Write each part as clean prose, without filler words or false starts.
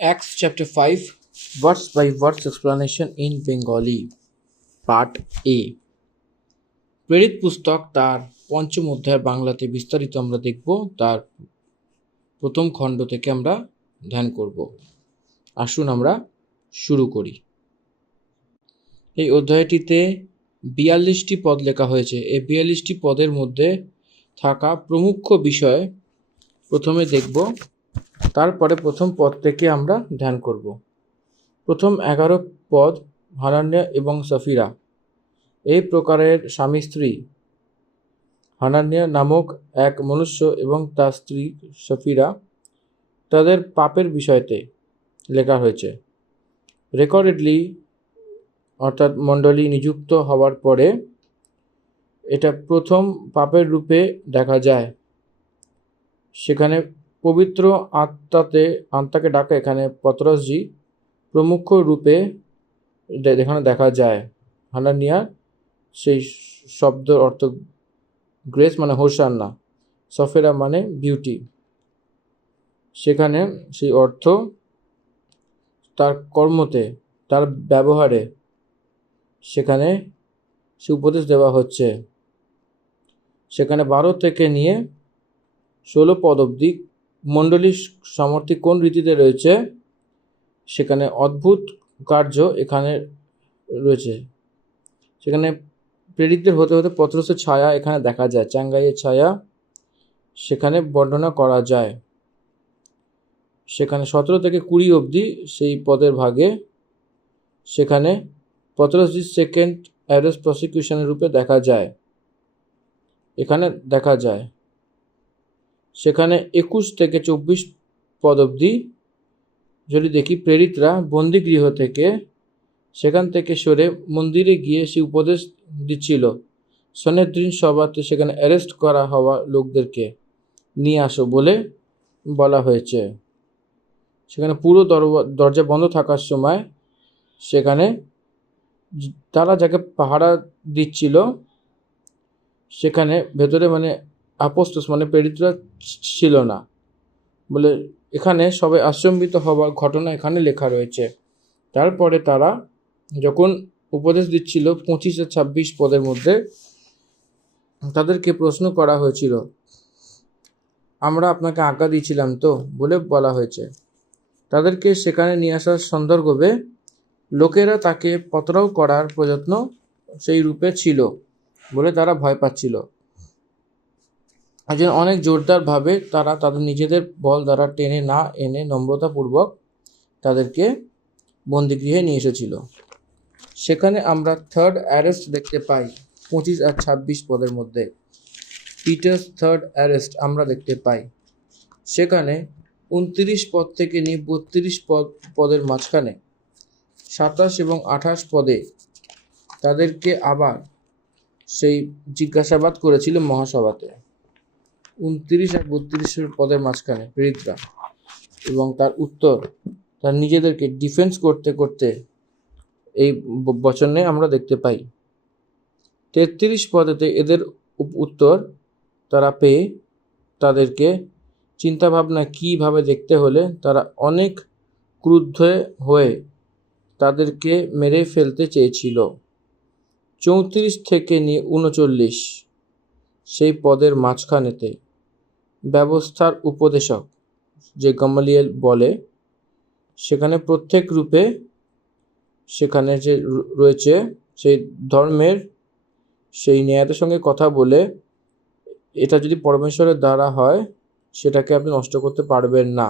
Acts chapter 5, verse by verse explanation in Bengali, part A. প্রেরিত পুস্তক তার পঞ্চম অধ্যায় বাংলাতে বিস্তারিত আমরা দেখব। তার প্রথম খণ্ড থেকে আমরা ধ্যান করব। আসুন আমরা শুরু করি। এই অধ্যায়টিতে 42টি পদ লেখা হয়েছে। এই 42টি পদের মধ্যে থাকা প্রমুখ বিষয় প্রথমে দেখব, তারপরে প্রথম পদ থেকে আমরা ধ্যান করব। প্রথম 11 পদ হানান্যা এবং সাফিরা এই প্রকারের স্বামী স্ত্রী। হানান্যা নামক এক মনুষ্য এবং তার স্ত্রী সাফিরা, তাদের পাপের বিষয়তে লেখা হয়েছে। রেকর্ডেডলি অর্থাৎ মণ্ডলী নিযুক্ত হওয়ার পরে এটা প্রথম পাপের রূপে দেখা যায়। সেখানে পবিত্র আত্মাকে ডাকা এখানে পতরসজি প্রমুখ রূপে এখানে দেখা যায়। হানানিয়া সেই শব্দের অর্থ গ্রেস মানে হোসান্না, সফেরা মানে বিউটি। সেখানে সেই অর্থ তার কর্মতে, তার ব্যবহারে সেখানে সে উপদেশ দেওয়া হচ্ছে। সেখানে 12 থেকে নিয়ে 16 পদ অবধি মণ্ডলীর সামর্থ্য কোন রীতিতে রয়েছে, সেখানে অদ্ভুত কার্য এখানে রয়েছে। সেখানে প্রেরিতদের হতে হতে পত্রসের ছায়া এখানে দেখা যায়, চাঙ্গাইয়ের ছায়া সেখানে বর্ণনা করা যায়। সেখানে 17 থেকে 20 অবধি সেই পদের ভাগে সেখানে পত্রসজির সেকেন্ড অ্যারেস্ট প্রসিকিউশনের রূপে দেখা যায়, এখানে দেখা যায়। সেখানে 21 থেকে 24 পদ অবধি যদি দেখি, প্রেরিতরা বন্দিগৃহ থেকে সেখান থেকে সরে মন্দিরে গিয়ে সে উপদেশ দিচ্ছিল। সনেদ্রিন সভাতে সেখানে অ্যারেস্ট করা হওয়া লোকদেরকে নিয়ে আসো বলে বলা হয়েছে। সেখানে পুরো দরজা বন্ধ থাকার সময় সেখানে তারা যাকে পাহারা দিচ্ছিল সেখানে ভেতরে মানে আপোস্টস মানে প্রেরিতরা ছিল না বলে এখানে সবাই আশ্চর্যিত হওয়ার ঘটনা এখানে লেখা রয়েছে। তারপরে তারা যখন উপদেশ দিচ্ছিল 25 আর 26 পদের মধ্যে তাদেরকে প্রশ্ন করা হয়েছিল, আমরা আপনাকে আজ্ঞা দিয়েছিলাম তো বলে বলা হয়েছে। তাদেরকে সেখানে নিয়ে আসার সন্দর্ভে লোকেরা তাকে পথরাও করার প্রযত্ন সেই রূপে ছিল বলে তারা ভয় পাচ্ছিল। একজন অনেক জোরদারভাবে তারা তাদের নিজেদের বল দ্বারা টেনে না এনে নম্রতাপূর্বক তাদেরকে বন্দিগৃহে নিয়ে এসেছিল। সেখানে আমরা থার্ড অ্যারেস্ট দেখতে পাই 25 আর 26 পদের মধ্যে। পিটার্স থার্ড অ্যারেস্ট আমরা দেখতে পাই। সেখানে 29 পদ থেকে নিয়ে 32 পদের মাঝখানে 27 এবং 28 পদে তাদেরকে আবার সেই জিজ্ঞাসাবাদ করেছিল মহাসভাতে। 29 আর 32 পদের মাঝখানে প্রেরিতরা এবং তার উত্তর, তার নিজেদেরকে ডিফেন্স করতে করতে এই বচনে আমরা দেখতে পাই। 33 পদেতে এদের উত্তর তারা পেয়ে তাদেরকে চিন্তাভাবনা কীভাবে দেখতে হলে তারা অনেক ক্রুদ্ধ হয়ে তাদেরকে মেরে ফেলতে চেয়েছিল। 34 থেকে নিয়ে 39 সেই পদের মাঝখানেতে ব্যবস্থার উপদেশক যে গামালিয়েল বলে, সেখানে প্রত্যেক রূপে সেখানে যে রয়েছে সেই ধর্মের সেই ন্যায়ের সঙ্গে কথা বলে, এটা যদি পরমেশ্বরের দ্বারা হয় সেটাকে আপনি নষ্ট করতে পারবেন না।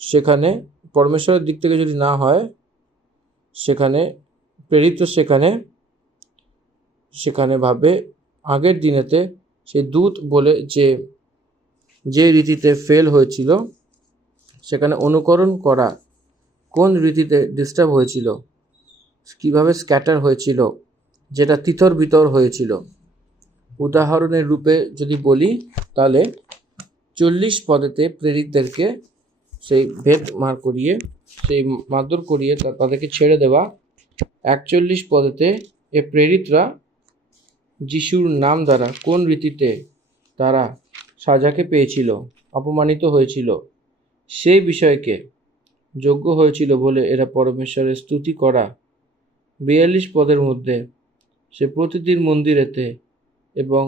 সেখানে পরমেশ্বরের দিক থেকে যদি না হয় সেখানে প্রেরিত সেখানে ভাবে আগের দিনেতে সেই দূত বলে যে রীতিতে ফেল হয়েছিল সেখানে অনুকরণ করা, কোন রীতিতে ডিস্টার্ব হয়েছিল, কিভাবে স্ক্যাটার হয়েছিল, যেটা তিতর বিতর হয়েছিল। উদাহরণের রূপে যদি বলি তাহলে 40 পদেতে প্রেরিতদেরকে সেই ভেদ সেই মারধর করিয়ে তাদেরকে ছেড়ে দেওয়া। 41 পদেতে এ প্রেরিতরা যিশুর নাম দ্বারা কোন রীতিতে তারা সাজাকে পেয়েছিল, অপমানিত হয়েছিল সেই বিষয়কে যোগ্য হয়েছিল বলে এরা পরমেশ্বরের স্তুতি করা। 42 পদের মধ্যে সে প্রতিদিন মন্দিরেতে এবং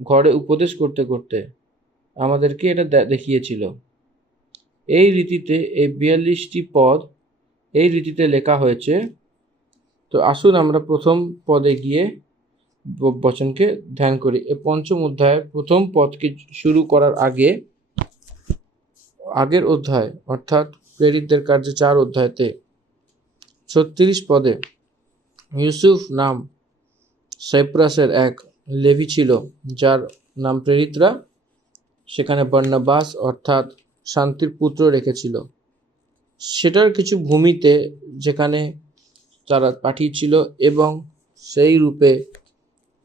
ঘরে উপদেশ করতে করতে আমাদেরকে এটা দেখিয়েছিল। এই রীতিতে এই 42টি পদ এই রীতিতে লেখা হয়েছে। তো আসুন আমরা প্রথম পদে গিয়ে বচনকে ধ্যান করি। এই পঞ্চম অধ্যায়ের প্রথম পদকে শুরু করার আগের অধ্যায় অর্থাৎ প্রেরিতদের কার্য 4 অধ্যায়তে 36 পদে ইউসুফ নাম সাইপ্রাসের এক লেভি ছিল, যার নাম প্রেরিতরা সেখানে বর্ণবাস অর্থাৎ শান্তির পুত্র রেখেছিল। সেটার কিছু ভূমিতে যেখানে তারা পাঠিয়েছিল এবং সেই রূপে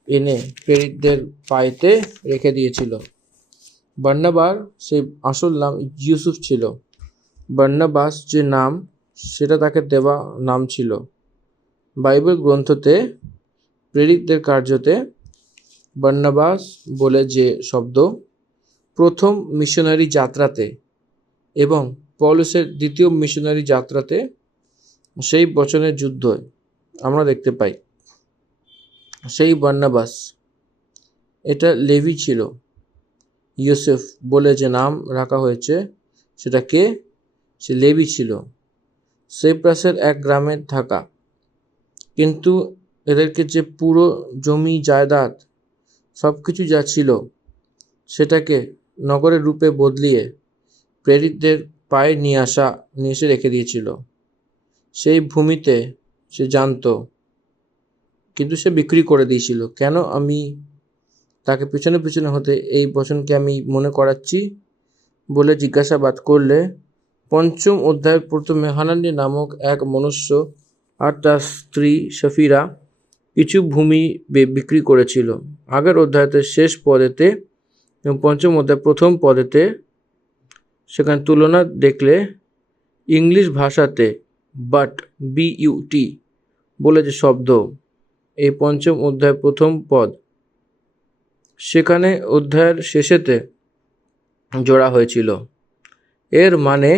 এনে প্রেরিতদের পায়েতে রেখে দিয়েছিল। বর্ণবার সেই আসল নাম ইউসুফ ছিল। বর্ণবাস যে নাম সেটা তাকে দেওয়া নাম ছিল। বাইবেল গ্রন্থতে প্রেরিতদের কার্যতে বর্ণবাস বলে যে শব্দ প্রথম মিশনারি যাত্রাতে এবং পৌলুসের দ্বিতীয় মিশনারি যাত্রাতে সেই বচনের যুদ্ধ আমরা দেখতে পাই। সেই বর্ণবাস এটা লেভি ছিল। ইউসুফ বলে যে নাম রাখা হয়েছে সেটা কে? সে লেভি ছিল, সাইপ্রাসের এক গ্রামে থাকা। কিন্তু এদেরকে যে পুরো জমি জায়দাদ সব কিছু যা ছিল সেটাকে নগরের রূপে বদলিয়ে প্রেরিতদের পায়ে নিয়ে এসে রেখে দিয়েছিল। সেই ভূমিতে সে জানতো, কিন্তু সে বিক্রি করে দিয়েছিল। কেন আমি তাকে পিছনে পিছনে হতে এই বচনকে আমি মনে করাচ্ছি বলে জিজ্ঞাসাবাদ করলে, পঞ্চম অধ্যায়ের প্রথমে হানানি নামক এক মনুষ্য আর তার স্ত্রী সফিরা কিছু ভূমি বিক্রি করেছিল। আগের অধ্যায়তে শেষ পদেতে এবং পঞ্চম অধ্যায় প্রথম পদেতে সেখানে তুলনা দেখলে ইংলিশ ভাষাতে বাট BUT বলে যে শব্দ এই পঞ্চম অধ্যায়ের প্রথম পদ সেখানে অধ্যায়ের শেষেতে জোড়া হয়েছিল। এর মানে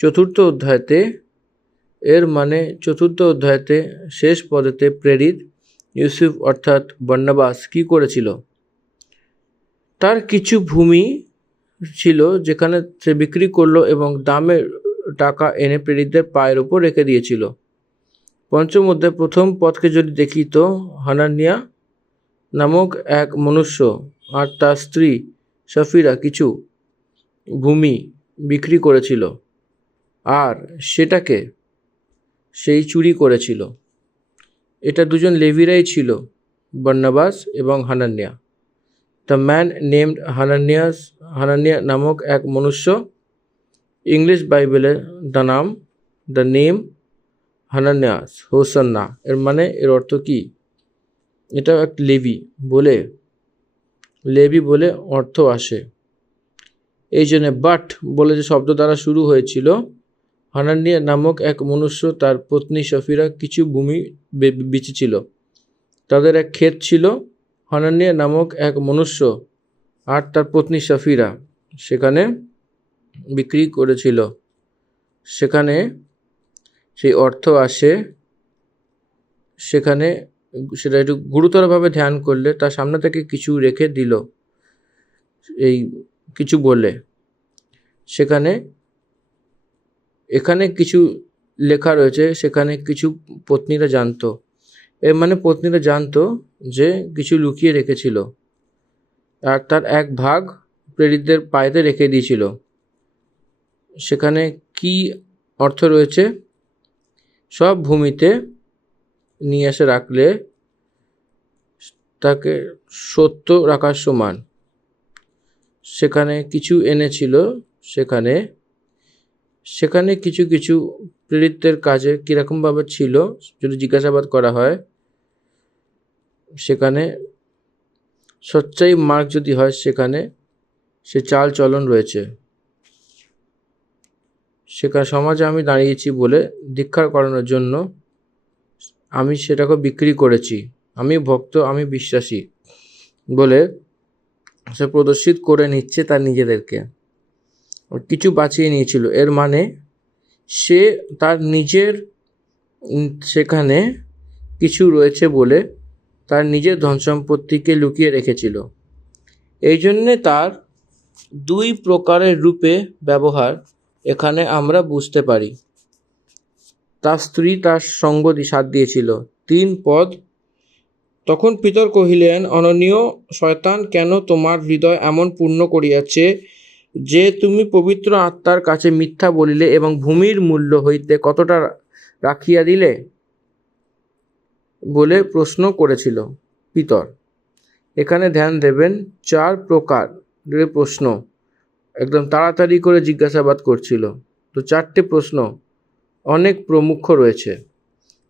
চতুর্থ অধ্যায়তে শেষ পদেতে প্রেরিত ইউসুফ অর্থাৎ বর্ণবাস কি করেছিল? তার কিছু ভূমি ছিল যেখানে সে বিক্রি করলো এবং দামের টাকা এনে প্রেরিতদের পায়ের উপর রেখে দিয়েছিল। পঞ্চম অধ্যায় প্রথম পদকে যদি দেখি তো হানানিয়া নামক এক মনুষ্য আর তার স্ত্রী সফিরা কিছু ভূমি বিক্রি করেছিল আর সেটাকে সেই চুরি করেছিল। এটা দুজন লেভিরাই ছিল, বর্ণবাস এবং হানানিয়া। দ্য ম্যান নেমড হানানিয়া নামক এক মনুষ্য, ইংলিশ বাইবেলে দ্য নেম হানানিয়াস হোসান্না। এর মানে এর অর্থ কি? এটা এক লেভি বলে অর্থ আসে। এই জন্য বাট বলে যে শব্দ দ্বারা শুরু হয়েছিল। হানানিয়া নামক এক মনুষ্য তার পত্নী সফিরা কিছু ভূমি বেচেছিল। তাদের এক ক্ষেত ছিল। হানানিয়া নামক এক মনুষ্য আর তার পত্নী সফিরা সেখানে বিক্রি করেছিল। সেখানে সেই অর্থ আসে। সেখানে সেটা একটু গুরুতরভাবে ধ্যান করলে তার সামনে থেকে কিছু রেখে দিল এই কিছু বলে। এখানে কিছু লেখা রয়েছে, সেখানে কিছু পত্নীরা জানতো। এর মানে পত্নীরা জানতো যে কিছু লুকিয়ে রেখেছিল আর তার এক ভাগ প্রেরিতদের পায়েতে রেখে দিয়েছিল। সেখানে কি অর্থ রয়েছে? সব ভূমিতে নিয়ে এসে রাখলে তাকে সত্য রাখার সমান। সেখানে কিছু এনেছিল। সেখানে কিছু কিছু প্রেরিতদের কাজে কীরকমভাবে ছিল যদি জিজ্ঞাসাবাদ করা হয়, সেখানে সচ্চাই মার্ক যদি হয় সেখানে সে চাল চলন রয়েছে। সেখানে সমাজে আমি দাঁড়িয়েছি বলে দীক্ষা করানোর জন্য আমি সেটাকে বিক্রি করেছি, আমি ভক্ত, আমি বিশ্বাসী বলে সে প্রদর্শিত করে নিচ্ছে তার নিজেদেরকে। কিছু বাঁচিয়ে নিয়েছিল। এর মানে সে তার নিজের সেখানে কিছু রয়েছে বলে তার নিজের ধন সম্পত্তিকে লুকিয়ে রেখেছিল। এই জন্যে তার দুই প্রকারের রূপে ব্যবহার এখানে আমরা বুঝতে পারি। তার স্ত্রী তার সঙ্গ সাথ দিয়েছিল। 3 পদ। তখন পিতর কহিলেন, অননীয় শয়তান, কেন তোমার হৃদয় এমন পূর্ণ করিয়াছে যে তুমি পবিত্র আত্মার কাছে মিথ্যা বলিলে এবং ভূমির মূল্য হইতে কতটা রাখিয়া দিলে বলে প্রশ্ন করেছিল পিতর। এখানে ধ্যান দেবেন 4 প্রকার প্রশ্ন, একদম তাড়াতাড়ি করে জিজ্ঞাসাবাদ করছিল। তো 4টে প্রশ্ন অনেক প্রমুখ রয়েছে।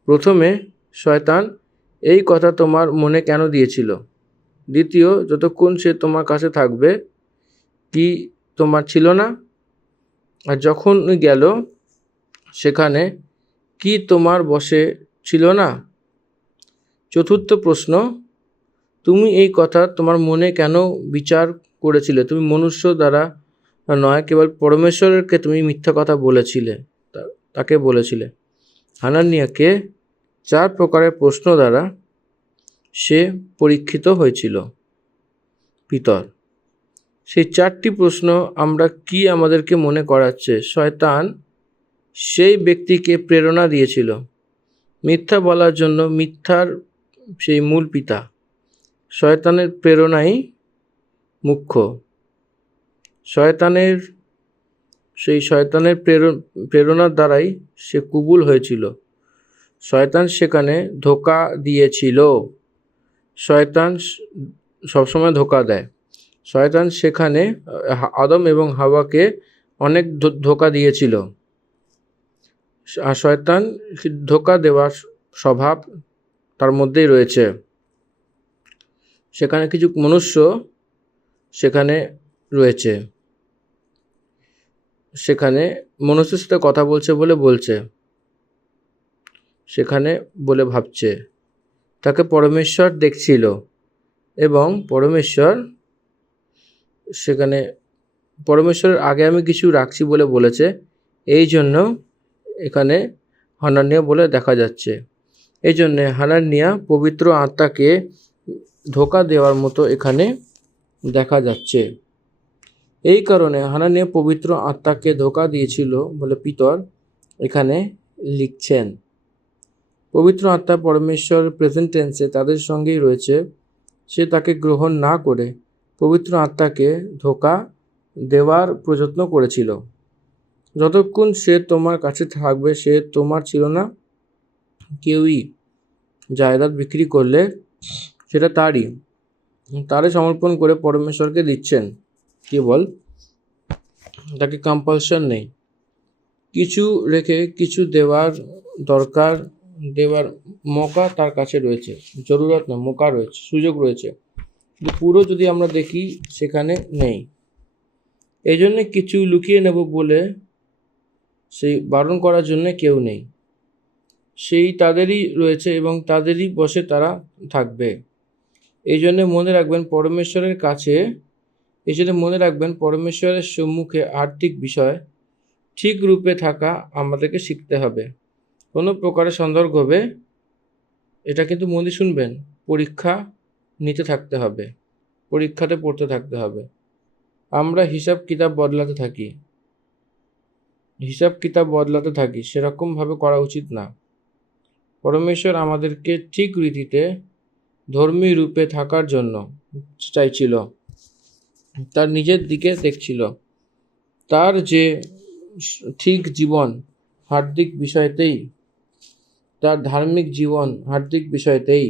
প্রথমে, শয়তান এই কথা তোমার মনে কেন দিয়েছিল? দ্বিতীয়, যতক্ষণ সে তোমার কাছে থাকবে কি তোমার ছিল না? আর যখন গেল সেখানে কি তোমার বশে ছিল না? চতুর্থ প্রশ্ন, তুমি এই কথা তোমার মনে কেন বিচার করেছিলে? তুমি মনুষ্য দ্বারা নয়, কেবল পরমেশ্বরকে তুমি মিথ্যা কথা বলেছিলে, তাকে বলেছিলে। হানানিয়াকে 4 প্রকারের প্রশ্ন দ্বারা সে পরীক্ষিত হয়েছিল পিতর। সেই 4টি প্রশ্ন আমরা কি আমাদেরকে মনে করাচ্ছে? শয়তান সেই ব্যক্তিকে প্রেরণা দিয়েছিল মিথ্যা বলার জন্য। মিথ্যার সেই মূল পিতা, শয়তানের প্রেরণাই মুখ্য। শয়তানের প্রেরণার দ্বারাই সে কুবুল হয়েছিল। শয়তান সেখানে ধোঁকা দিয়েছিল। শয়তান সবসময় ধোঁকা দেয়। শয়তান সেখানে আদম এবং হাওয়াকে অনেক ধোঁকা দিয়েছিল। আর শয়তান ধোঁকা দেওয়ার স্বভাব তার মধ্যেই রয়েছে। সেখানে কিছু মনুষ্য সেখানে রয়েছে, সেখানে মনুষ্যের সাথে কথা বলছে, সেখানে বলে ভাবছে। তাকে পরমেশ্বর দেখছিল এবং পরমেশ্বরের আগে আমি কিছু রাখছি বলে বলেছে। এই জন্য এখানে হানানিয়া বলে দেখা যাচ্ছে। এই জন্যে হানানিয়া পবিত্র আত্মাকে ধোঁকা দেওয়ার মতো এখানে দেখা যাচ্ছে। এই কারণে হানানিয়া পবিত্র আত্মাকে ধোঁকা দিয়েছিল বলে পিতর এখানে লিখছেন। পবিত্র আত্মা পরমেশ্বর প্রেজেন্ট টেন্সে তাদের সঙ্গেই রয়েছে। সে তাকে গ্রহণ না করে পবিত্র আত্মাকে ধোঁকা দেওয়ার প্রযত্ন করেছিল। যতক্ষণ সে তোমার কাছে থাকবে সে তোমার ছিল না। কেউই জায়দাদ বিক্রি করলে সেটা তারে সমর্পণ করে পরমেশ্বরকে দিচ্ছেন। কেবল তাকে কম্পালশন নেই, কিছু রেখে কিছু দেওয়ার দরকার, দেওয়ার মৌকা তার কাছে রয়েছে। জরুরত না, মৌকা রয়েছে, সুযোগ রয়েছে। পুরো যদি আমরা দেখি সেখানে নেই। এই জন্যে কিছু লুকিয়ে নেব বলে সেই বারণ করার জন্য কেউ নেই। সেই তাদেরই রয়েছে এবং তাদেরই বসে তারা থাকবে। এই জন্য মনে রাখবেন পরমেশ্বরের সম্মুখে আর্থিক বিষয় ঠিক রূপে থাকা আমাদেরকে শিখতে হবে। কোনো প্রকারের সন্দর্ভ হবে, এটা কিন্তু মনে শুনবেন, পরীক্ষা নিতে থাকতে হবে, পরীক্ষাতে পড়তে থাকতে হবে। আমরা হিসাব কিতাব বদলাতে থাকি, সেরকমভাবে করা উচিত না। পরমেশ্বর আমাদেরকে ঠিক রীতিতে ধর্মী রূপে থাকার জন্য চাইছিল, তার নিজের দিকে দেখছিল। তার যে ঠিক জীবন হার্দিক বিষয়তেই, তার ধার্মিক জীবন হার্দিক বিষয়তেই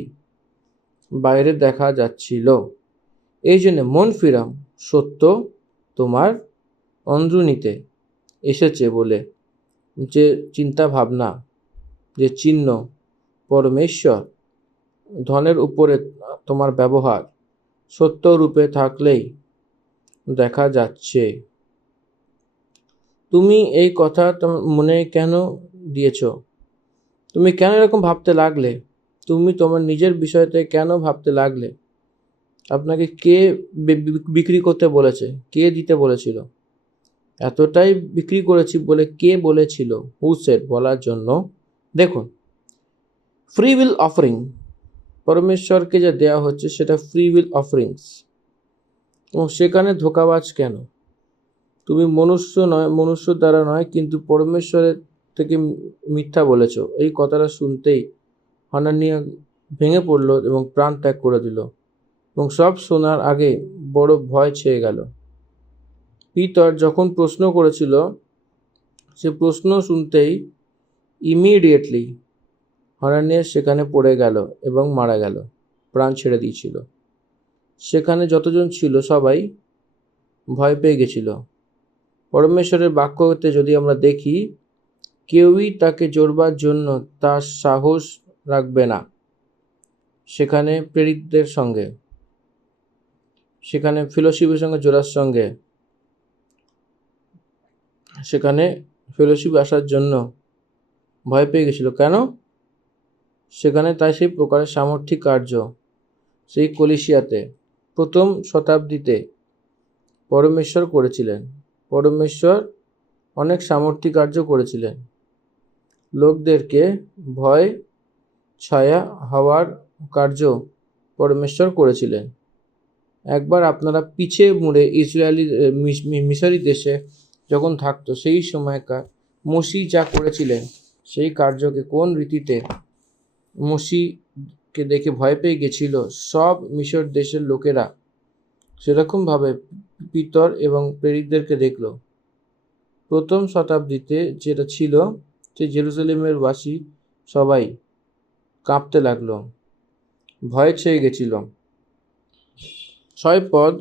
বাইরে দেখা যাচ্ছিল। এই জন্য মন ফিরাও, সত্য তোমার অন্দরুনিতে এসেছে বলে যে চিন্তা ভাবনা, যে চিহ্ন, পরমেশ্বর, ধনের উপরে তোমার ব্যবহার সত্য রূপে থাকলেই দেখা যাচ্ছে। তুমি এই কথা তোমার মনে কেন দিয়েছ? তুমি কেন এরকম ভাবতে লাগলে? তুমি তোমার নিজের বিষয়তে কেন ভাবতে লাগলে? আপনাকে কে বিক্রি করতে বলেছে? কে দিতে বলেছিল? এতটাই বিক্রি করেছি বলে কে বলেছিল? হু সেড, বলার জন্য। দেখুন, ফ্রি উইল অফারিং, পরমেশ্বরকে যা দেওয়া হচ্ছে সেটা ফ্রি উইল অফারিংস, এবং সেখানে ধোঁকাবাজ কেন? তুমি মনুষ্য দ্বারা নয় কিন্তু পরমেশ্বরের থেকে মিথ্যা বলেছ। এই কথাটা শুনতেই হানানিয়া ভেঙে পড়ল এবং প্রাণ ত্যাগ করে দিল, এবং সব শোনার আগে বড় ভয় ছেয়ে গেল। পিতর যখন প্রশ্ন করেছিল, সে প্রশ্ন শুনতেই ইমিডিয়েটলি হানানিয়া সেখানে পড়ে গেল এবং মারা গেল, প্রাণ ছেড়ে দিয়েছিল। সেখানে যতজন ছিল সবাই ভয় পেয়ে গেছিল। পরমেশ্বরের বাক্যতে যদি আমরা দেখি, কেউই তাকে জোরবার জন্য তার সাহস রাখবে না। সেখানে প্রেরিতদের সঙ্গে, সেখানে ফেলোশিপের সঙ্গে জোড়ার সঙ্গে, সেখানে ফেলোশিপ আসার জন্য ভয় পেয়ে গেছিল। কেন? সেখানে তাই সেই প্রকারের সামর্থিক কার্য সেই কলিসিয়াতে প্রথম শতাব্দীতে পরমেশ্বর করেছিলেন। পরমেশ্বর অনেক সামর্থিক কার্য করেছিলেন। লোকদেরকে ভয় ছায়া হওয়ার কার্য পরমেশ্বর করেছিলেন। একবার আপনারা পিছে মুড়ে ইসরায়েলি মিশরি দেশে যখন থাকতো সেই সময়কার মসি যা করেছিলেন, সেই কার্যকে কোন রীতিতে মসিকে দেখে ভয় পেয়ে গেছিল সব মিশর দেশের লোকেরা, সেরকমভাবে পিতর এবং প্রেরিতদেরকে দেখল। প্রথম শতাব্দীতে যেটা ছিল, সে জেরুজালেমের বাসী সবাই কাঁপতে লাগলো, ভয় ছেয়ে গেছিল। 6 পদ,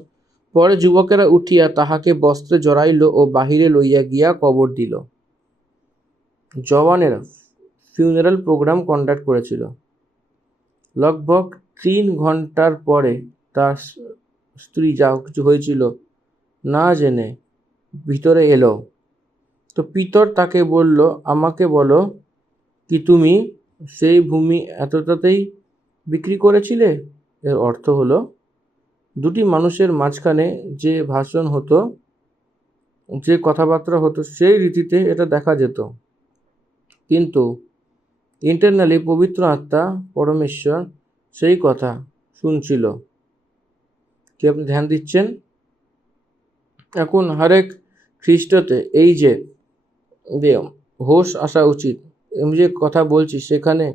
পরে যুবকেরা উঠিয়া তাহাকে বস্ত্রে জড়াইল ও বাহিরে লইয়া গিয়া কবর দিল। জওয়ানেরা ফিউনারাল প্রোগ্রাম কন্ডাক্ট করেছিল। লগভগ 3 ঘন্টার পরে তার স্ত্রী যা কিছু হয়েছিল না জেনে ভিতরে এলো। তো পিতর তাকে বলল, আমাকে বলো, কি তুমি সেই ভূমি এতটাতেই বিক্রি করেছিলে? এর অর্থ হলো, দুটি মানুষের মাঝখানে যে ভাষণ হতো, যে কথাবার্তা হতো, সেই রীতিতে এটা দেখা যেত, কিন্তু ইন্টারনালি পবিত্র আত্মা পরমেশ্বর সেই কথা শুনছিল। কি আপনি ধ্যান দিচ্ছেন? এখন হরেক খ্রিস্টতে এই যে হোশ আসা উচিত, আমি যে কথা বলছি সেখানে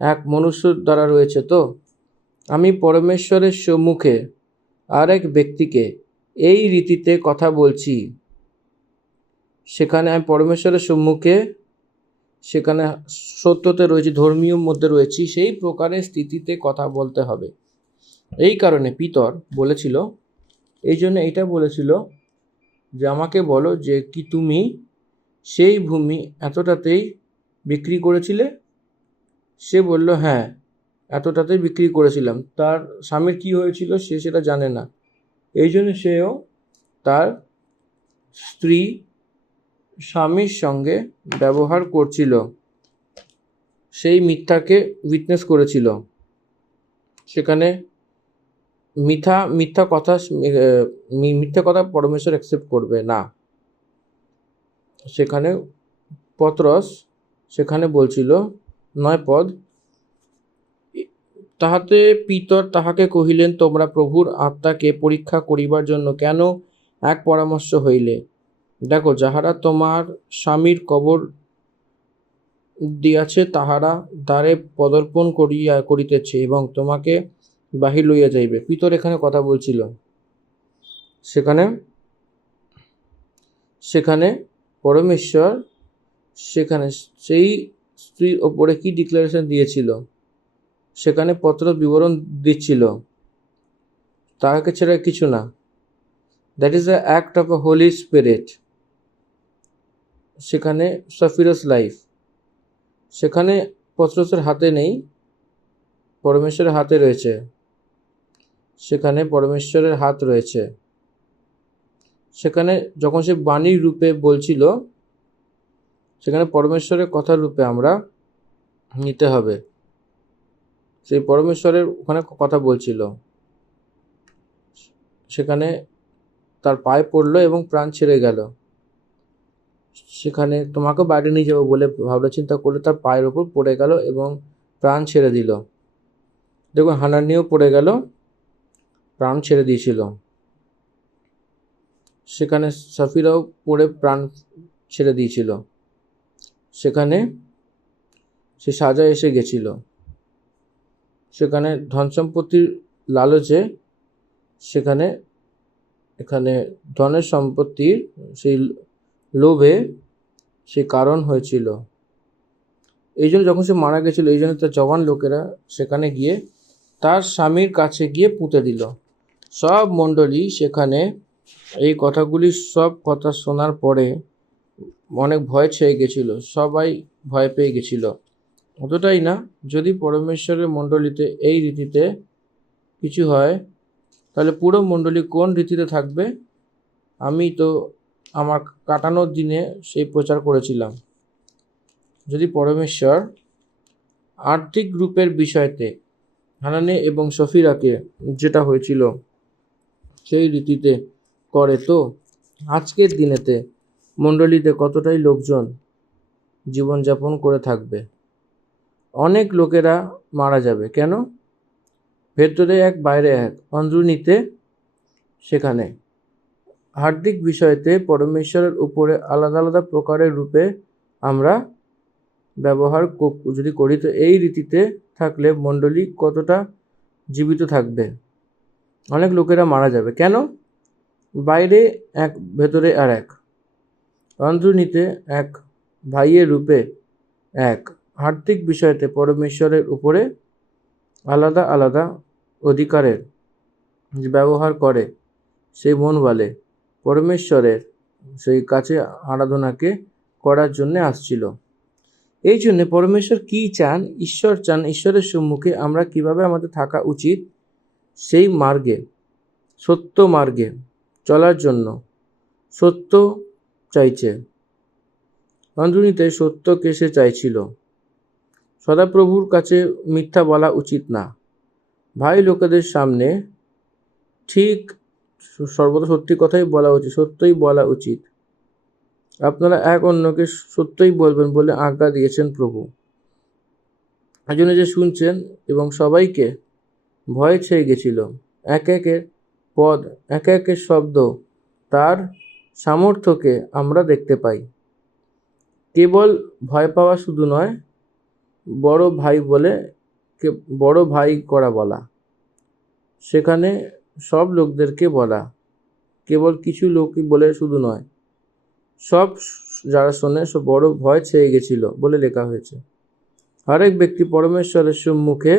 এক মনুষ্য দ্বারা রয়েছে। তো আমি পরমেশ্বরের সম্মুখে আর এক ব্যক্তিকে এই রীতিতে কথা বলছি, সেখানে আমি পরমেশ্বরের সম্মুখে, সেখানে সত্যতে রয়েছি, ধর্মীয় মধ্যে রয়েছি, সেই প্রকারের স্থিতিতে কথা বলতে হবে। এই কারণে পিতর বলেছিল, এই জন্য এইটা বলেছিল যে আমাকে বলো যে কি তুমি সেই ভূমি এতটাতেই বিক্রি করেছিলে? সে বলল, হ্যাঁ, এতটাতেই বিক্রি করেছিলাম। তার স্বামীর কি হয়েছিল সে সেটা জানে না, এই জন্য সেও তার স্ত্রী স্বামীর সঙ্গে ব্যবহার করছিল, সেই মিথ্যাকে উইটনেস করেছিল। সেখানে মিথ্যা কথা পরমেশ্বর অ্যাকসেপ্ট করবে না। সেখানে পত্রস সেখানে বলছিল 9 পদ, তাহাতে পিতর তাহাকে কহিলেন, তোমরা প্রভুর আত্মাকে পরীক্ষা করিবার জন্য কেন এক পরামর্শ হইলে? দেখো, যাহারা তোমার স্বামীর কবর দিয়াছে তাহারা দ্বারে পদার্পণ করিতেছে এবং তোমাকে বাহির লইয়া যাইবে। পিতর এখানে কথা বলছিল। সেখানে পরমেশ্বর সেখানে সেই স্ত্রীর ওপরে কি ডিক্লারেশন দিয়েছিল, সেখানে পত্র বিবরণ দিচ্ছিল, তাহাকে ছেড়ে কিছু না। That is the act of a holy spirit. সেখানে সাফিরাস লাইফ, সেখানে পত্রসের হাতে নেই, পরমেশ্বরের হাতে রয়েছে। সেখানে পরমেশ্বরের হাত রয়েছে। সেখানে যখন সে বাণীর রূপে বলছিল, সেখানে পরমেশ্বরের কথার রূপে আমরা নিতে হবে। সেই পরমেশ্বরের ওখানে কথা বলছিল, সেখানে তার পায়ে পড়লো এবং প্রাণ ছেড়ে গেল। সেখানে তোমাকে বাইরে নিয়ে যাবো বলে ভাবনা চিন্তা করলে তার পায়ের ওপর পড়ে গেল এবং প্রাণ ছেড়ে দিল। দেখুন হানানিও পড়ে গেল, প্রাণ ছেড়ে দিয়েছিল। সেখানে সাফিরাও পড়ে প্রাণ ছেড়ে দিয়েছিল। সেখানে সে সাজা এসে গেছিল। সেখানে ধন সম্পত্তির লালচে এখানে ধনের সম্পত্তির সেই লোভে সে কারণ হয়েছিল। এই জন্য যখন সে মারা গেছিল, এই জন্য তার জওয়ান লোকেরা সেখানে গিয়ে তার স্বামীর কাছে গিয়ে পুঁতে দিল। সব মণ্ডলী সেখানে এই কথাগুলি সব কথা শোনার পরে অনেক ভয় ছেয়ে গেছিল, সবাই ভয় পেয়ে গেছিল। অতটাই না, যদি পরমেশ্বরের মণ্ডলীতে এই রীতিতে কিছু হয় তাহলে পুরো মণ্ডলী কোন রীতিতে থাকবে? আমি তো আমার কাটানোর দিনে সেই প্রচার করেছিলাম। যদি পরমেশ্বর আর্থিক রূপের বিষয়তে হানানে এবং সফিরাকে যেটা হয়েছিল সেই রীতিতে করে, তো আজকের দিনেতে মণ্ডলীতে কতটাই লোকজন জীবনযাপন করে থাকবে। অনেক লোকেরা মারা যাবে। কেন? ভেতরে এক বাইরে এক, অন্দরুনিতে সেখানে হার্দিক বিষয়তে পরমেশ্বরের উপরে আলাদা আলাদা প্রকারের রূপে আমরা ব্যবহার যদি করি, তো এই রীতিতে থাকলে মণ্ডলী কতটা জীবিত থাকবে। অনেক লোকেরা মারা যাবে। কেন? বাইরে এক, ভেতরে আর এক, অন্দরুনিতে এক, ভাইয়ের রূপে এক। আর্থিক বিষয়তে পরমেশ্বরের উপরে আলাদা আলাদা অধিকারের ব্যবহার করে সেই মন বলে পরমেশ্বরের সেই কাছে আরাধনাকে করার জন্যে আসছিল। এই জন্যে পরমেশ্বর কি চান? ঈশ্বর চান ঈশ্বরের সম্মুখে আমরা কিভাবে আমাদের থাকা উচিত, সেই মার্গে, সত্য মার্গে চলার জন্য সত্য চাইছে। অন্দরুনিতে সত্যকে সে চাইছিল। সদাপ্রভুর কাছে মিথ্যা বলা উচিত না। ভাই লোকেদের সামনে ঠিক সর্বদা সত্যি কথাই বলা উচিত, সত্যই বলা উচিত। আপনারা এক অন্যকে সত্যই বলবেন বলে আজ্ঞা দিয়েছেন প্রভু। একজনে যে শুনছেন এবং সবাইকে ভয় ছেয়ে গেছিল। এক একের পদ, এক একের শব্দ, তার সামর্থ্যকে আমরা দেখতে পাই। কেবল ভয় পাওয়া শুধু নয়, বড় ভাই বলে বড় ভাই করা বলা, সেখানে সব লোকদেরকে বলা, কেবল কিছু লোকই বলে শুধু নয়, সব যারা শোনে সব বড় ভয় ছেয়ে গেছিল বলে লেখা হয়েছে। আরেক ব্যক্তি পরমেশ্বরের সম্মুখে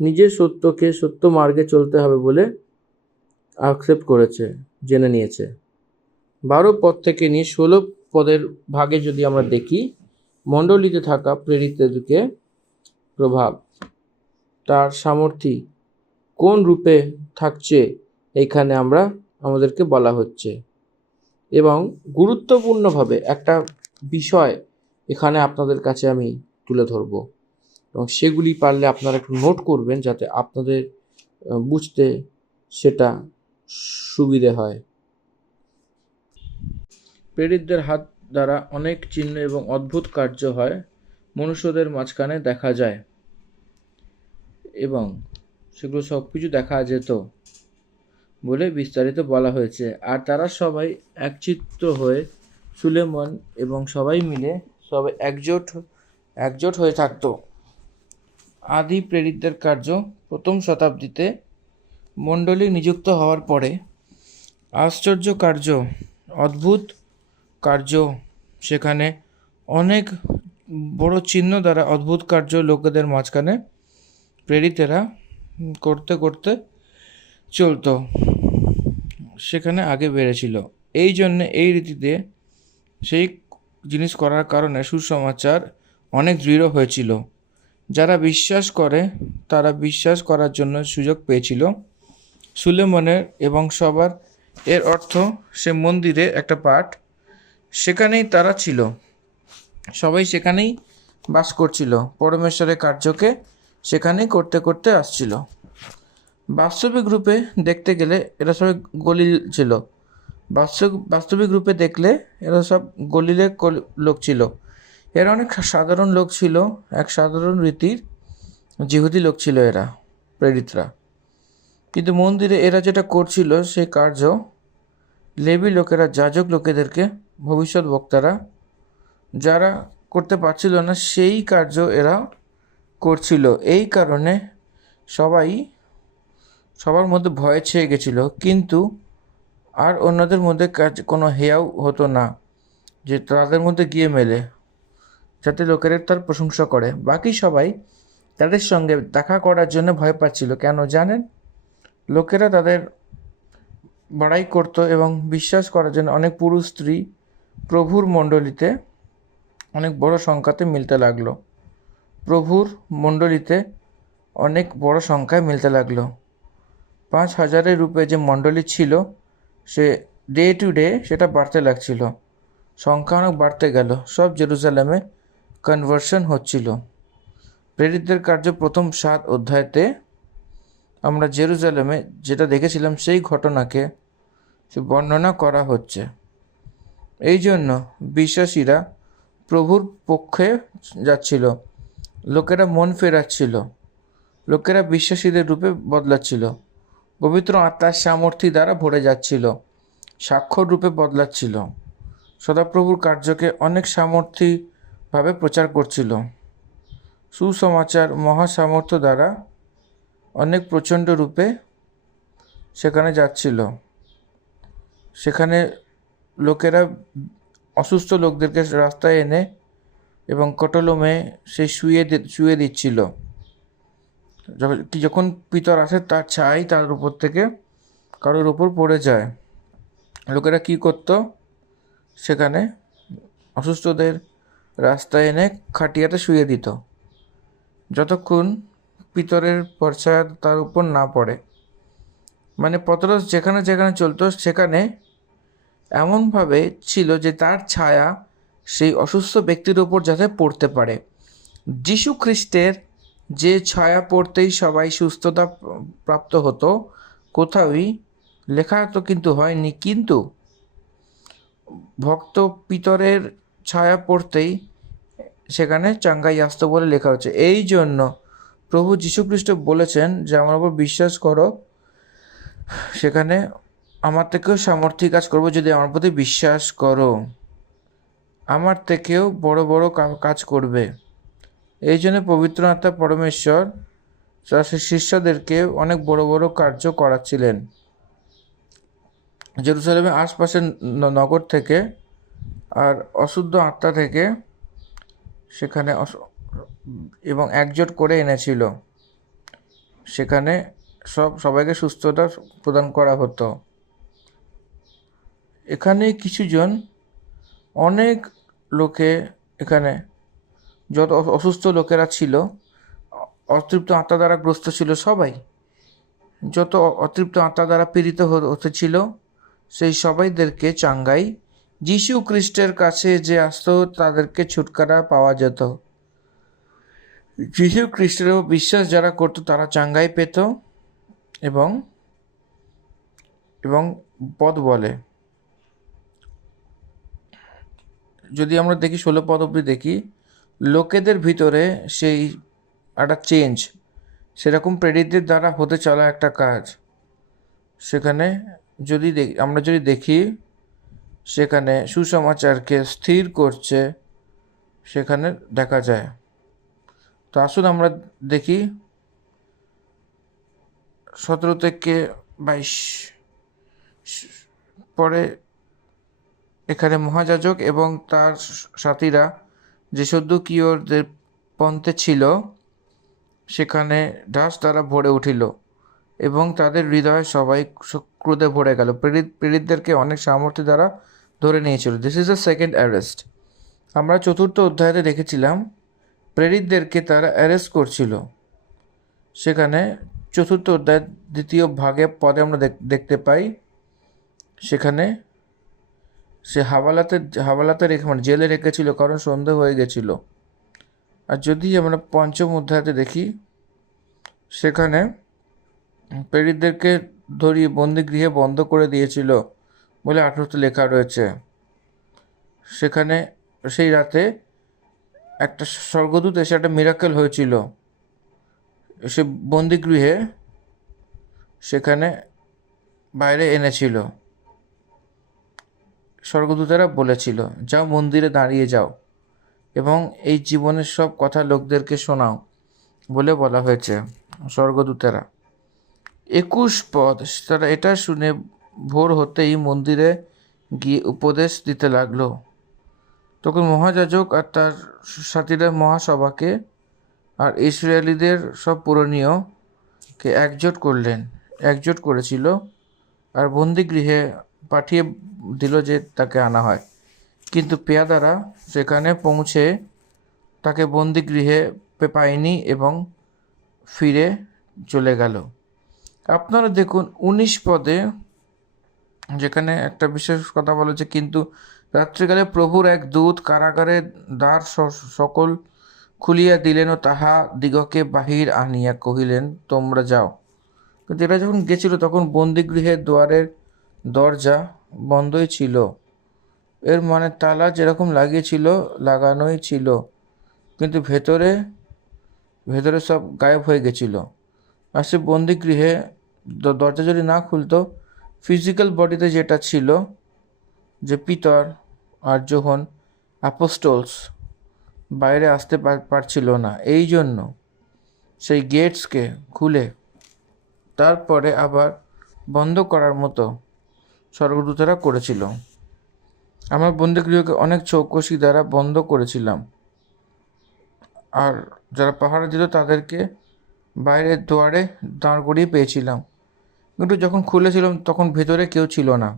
নিজের সত্যকে সত্য মার্গে চলতে হবে বলে অ্যাকসেপ্ট করেছে, জেনে নিয়েছে। 12 পদ থেকে নিয়ে 16 পদের ভাগে যদি আমরা দেখি, মণ্ডলীতে থাকা প্রেরিতদেরকে প্রভাব, তার সামর্থ্য কোন রূপে থাকছে এইখানে আমাদেরকে বলা হচ্ছে। এবং গুরুত্বপূর্ণভাবে একটা বিষয় এখানে আপনাদের কাছে আমি তুলে ধরব, এবং সেগুলি পারলে আপনারা একটু নোট করবেন যাতে আপনাদের বুঝতে সেটা সুবিধে হয়। প্রেরিতদের হাত দ্বারা অনেক চিহ্ন এবং অদ্ভুত কার্য হয়, মনুষ্যদের মাঝখানে দেখা যায়, এবং সেগুলো সব কিছু দেখা যেত বলে বিস্তারিত বলা হয়েছে। আর তারা সবাই একচিত্ত হয়ে সুলেমন এবং সবাই মিলে সবাই একজোট হয়ে থাকতো। আদি প্রেরিতদের কার্য 1ম শতাব্দীতে মণ্ডলী নিযুক্ত হওয়ার পরে আশ্চর্য কার্য, অদ্ভুত কার্য, সেখানে অনেক বড় চিহ্ন দ্বারা অদ্ভুত কার্য লোকেদের মাঝখানে প্রেরিতেরা করতে করতে চলতো, সেখানে আগে বেড়েছিল। এই জন্যে এই রীতিতে সেই জিনিস করার কারণে সুসমাচার অনেক দৃঢ় হয়েছিল। যারা বিশ্বাস করে তারা বিশ্বাস করার জন্য সুযোগ পেয়েছিল সুলেমনের এবং সবার। এর অর্থ সে মন্দিরে একটা পাঠ, সেখানেই তারা ছিল, সবাই সেখানেই বাস করছিল, পরমেশ্বরের কার্যকে সেখানেই করতে করতে আসছিল। বাস্তবিক রূপে দেখতে গেলে এরা সবাই গলিল ছিল, বাস্তবিক রূপে দেখলে এরা সব গলিলের লোক ছিল। এরা অনেক সাধারণ লোক ছিল, এক সাধারণ রীতির যিহুদি লোক ছিল এরা, প্রেরিতরা। কিন্তু মন্দিরে এরা যেটা করছিল সেই কার্য লেবী লোকেরা, যাজক লোকেদেরকে, ভবিষ্যৎ বক্তারা যারা করতে পারছিল না সেই কার্য এরা করছিল। এই কারণে সবার মধ্যে ভয় ছেয়ে গেছিল, কিন্তু আর অন্যদের মধ্যে কোনো হেয়াও হতো না যে তাদের মধ্যে গিয়ে মেলে, যাতে লোকেরা তার প্রশংসা করে। বাকি সবাই তাদের সঙ্গে দেখা করার জন্য ভয় পাচ্ছিল। কেন জানেন? লোকেরা তাদের বড়াই করত এবং বিশ্বাস করার জন্য অনেক পুরুষ স্ত্রী প্রভুর মণ্ডলীতে অনেক বড় সংখ্যাতে মিলতে লাগলো। প্রভুর মণ্ডলীতে অনেক বড় সংখ্যায় মিলতে লাগলো। 5,000-এর রূপে যে মণ্ডলী ছিল সে ডে টু ডে সেটা বাড়তে লাগছিল, সংখ্যা অনেক বাড়তে গেল। সব জেরুজালেমে কনভার্সন হচ্ছিল। প্রেরিতদের কার্য প্রথম 7 অধ্যায়তে আমরা জেরুজালেমে যেটা দেখেছিলাম সেই ঘটনাকে বর্ণনা করা হচ্ছে। এই জন্য বিশ্বাসীরা প্রভুর পক্ষে যাচ্ছিল, লোকেরা মন ফেরাচ্ছিল, লোকেরা বিশ্বাসীদের রূপে বদলাচ্ছিল, পবিত্র আত্মার সামর্থ্য দ্বারা ভরে যাচ্ছিল, সাক্ষর রূপে বদলাচ্ছিল, সদাপ্রভুর কার্যকে অনেক সামর্থ্যভাবে প্রচার করছিল। সুসমাচার মহাসামর্থ্য দ্বারা অনেক প্রচণ্ড রূপে সেখানে যাচ্ছিল। সেখানে লোকেরা অসুস্থ লোকদেরকে রাস্তায় এনে এবং কটলমে সে শুয়ে দিচ্ছিল। যখন পিতর আসে তার ছাই তার উপর থেকে কারোর উপর পড়ে যায়। লোকেরা কি করত? সেখানে অসুস্থদের রাস্তায় এনে খাটিয়াতে শুয়ে দিত, যতক্ষণ পিতরের পরছায়া তার উপর না পড়ে। মানে পতরস যেখানে যেখানে চলতো সেখানে এমনভাবে ছিল যে তার ছায়া সেই অসুস্থ ব্যক্তির ওপর যাতে পড়তে পারে। যীশু খ্রিস্টের যে ছায়া পড়তেই সবাই সুস্থতা প্রাপ্ত হতো, কোথাওই লেখা তো কিন্তু হয়নি, কিন্তু ভক্ত পিতরের ছায়া পড়তেই সেখানে চাঙ্গাই আসতো বলে লেখা হচ্ছে। এই জন্য প্রভু যীশু খ্রিস্ট বলেছেন যে আমার উপর বিশ্বাস করো, সেখানে আমার থেকেও সামর্থ্য কাজ করবো। যদি আমার প্রতি বিশ্বাস করো, আমার থেকেও বড় বড় কাজ করবে। এই জন্য পবিত্র আত্মা পরমেশ্বর তার শিষ্যদেরকে অনেক বড় বড় কার্য করাচ্ছিলেন। জেরুজালেমের আশপাশের নগর থেকে আর অশুদ্ধ আত্মা থেকে সেখানে এবং একজোট করে এনেছিল। সেখানে সবাইকে সুস্থতা প্রদান করা হতো। এখানে কিছুজন অনেক লোকে, এখানে যত অসুস্থ লোকেরা ছিল, অতৃপ্ত আত্মা দ্বারা গ্রস্ত ছিল, সবাই যত অতৃপ্ত আত্মা দ্বারা পীড়িত হতেছিল সেই সবাইদেরকে চাঙ্গাই যীশু খ্রিস্টের কাছে যে আসতো তাদেরকে ছুটকারা পাওয়া যেত। যীশু খ্রিস্টের বিশ্বাস যারা করতো তারা চাঙ্গাই পেত এবং পদ বলে। যদি আমরা দেখি 16 পদ অবধি দেখি, লোকেদের ভিতরে সেই একটা চেঞ্জ, সেরকম প্রেরিতদের দ্বারা হতে চলা একটা কাজ। সেখানে আমরা যদি দেখি সেখানে সুসমাচারকে স্থির করছে, সেখানে দেখা যায়। তো আসুন আমরা দেখি 17 থেকে 22 পরে এখানে মহাযাজক এবং তার সাথীরা যে সদ্দুকীয়দের পন্থে ছিল সেখানে ঢাস দ্বারা ভরে উঠিল এবং তাদের হৃদয় সবাই ক্রোধে ভরে গেল। প্রেরিতদেরকে অনেক সামর্থ্য দ্বারা ধরে নিয়েছিল। This is the second arrest. আমরা 4th অধ্যায়তে দেখেছিলাম প্রেরিতদেরকে তারা অ্যারেস্ট করছিল। সেখানে 4th অধ্যায়ের 2য় ভাগে পদে আমরা দেখতে পাই সেখানে সে হাওয়ালাতে রেখে, মানে জেলে রেখেছিল, কারণ সন্ধে হয়ে গেছিল। আর যদি আমরা 5ম অধ্যায়তে দেখি সেখানে প্রেরিতদেরকে ধরিয়ে বন্দিগৃহে বন্ধ করে দিয়েছিল বলে 18তে লেখা রয়েছে। সেখানে সেই রাতে একটা স্বর্গদূত এসে একটা মিরাকেল হয়েছিল, সে বন্দিগৃহে সেখানে বাইরে এনেছিল। স্বর্গদূতেরা বলেছিল, যাও মন্দিরে দাঁড়িয়ে যাও এবং এই জীবনের সব কথা লোকদেরকে শোনাও বলে বলা হয়েছে স্বর্গদূতেরা। 21 পদ, তারা এটা শুনে ভোর হতেই মন্দিরে গিয়ে উপদেশ দিতে লাগলো। তখন মহাযাজক আর তার সাথীরা মহাসভাকে আর ইসরায়েলিদের সব পুরনীয়কে একজোট করেছিল আর বন্দিগৃহে পাঠিয়ে দিল যে তাকে আনা হয়। কিন্তু পেয়াদারা সেখানে পৌঁছে তাকে বন্দিগৃহে পায়নি এবং ফিরে চলে গেল। আপনারা দেখুন 19 পদে, যেখানে একটা বিশেষ কথা বলা হচ্ছে, কিন্তু রাত্রিকালে প্রভুর এক দূত কারাগারের দ্বার সকল খুলিয়া দিলেন ও তাহা দিগকে বাহির আনিয়া কহিলেন, তোমরা যাও। কিন্তু এরা যখন গেছিল তখন বন্দিগৃহের দুয়ারের দরজা বন্ধই ছিল, এর মানে তালা যেরকম লাগানোই ছিল, কিন্তু ভেতরে সব গায়েব হয়ে গেছিল। আর সে বন্দিগৃহে দরজা যদি না খুলতো, ফিজিক্যাল বডিতে যেটা ছিল, যে পিতর আর যোহন অ্যাপোস্টলস বাইরে আসতে পারছিল না, এই জন্য সেই গেটসকে খুলে তারপরে আবার বন্ধ করার মতো স্বর্গদূতেরা করেছিল। আমার বন্দিগৃহকে অনেক চৌকসি দ্বারা বন্ধ করেছিলাম, আর যারা পাহারা দিল তাদেরকে বাইরের দুয়ারে দাঁড় করিয়ে পেয়েছিলাম, কিন্তু যখন খুলেছিলাম তখন ভেতরে কেউ ছিল না।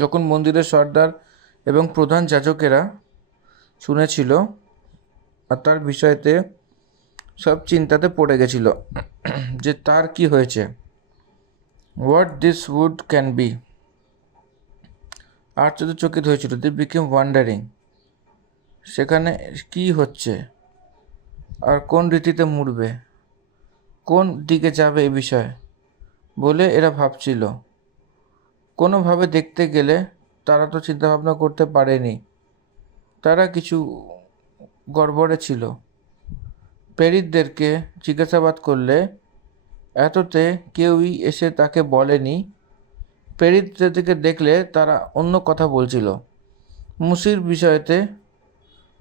যখন মন্দিরের সর্দার এবং প্রধান যাজকেরা শুনেছিল, আর তার বিষয়তে সব চিন্তাতে পড়ে গেছিল যে তার কি হয়েছে, what this would can be. আশ্চর্যচকিত হয়েছিল, দি বিকেম ওয়ান্ডারিং, সেখানে কি হচ্ছে আর কোন রীতিতে মুড়বে, কোন দিকে যাবে এ বিষয়ে বলে এরা ভাবছিল। কোনোভাবে দেখতে গেলে তারা তো চিন্তাভাবনা করতে পারেনি, তারা কিছু গড়বড়ে ছিল। প্রেরিতদেরকে জিজ্ঞাসাবাদ করলে এততে কেউই এসে তাকে বলেনি। প্রেরিতদেরকে দেখলে তারা অন্য কথা বলছিল, মুসির বিষয়তে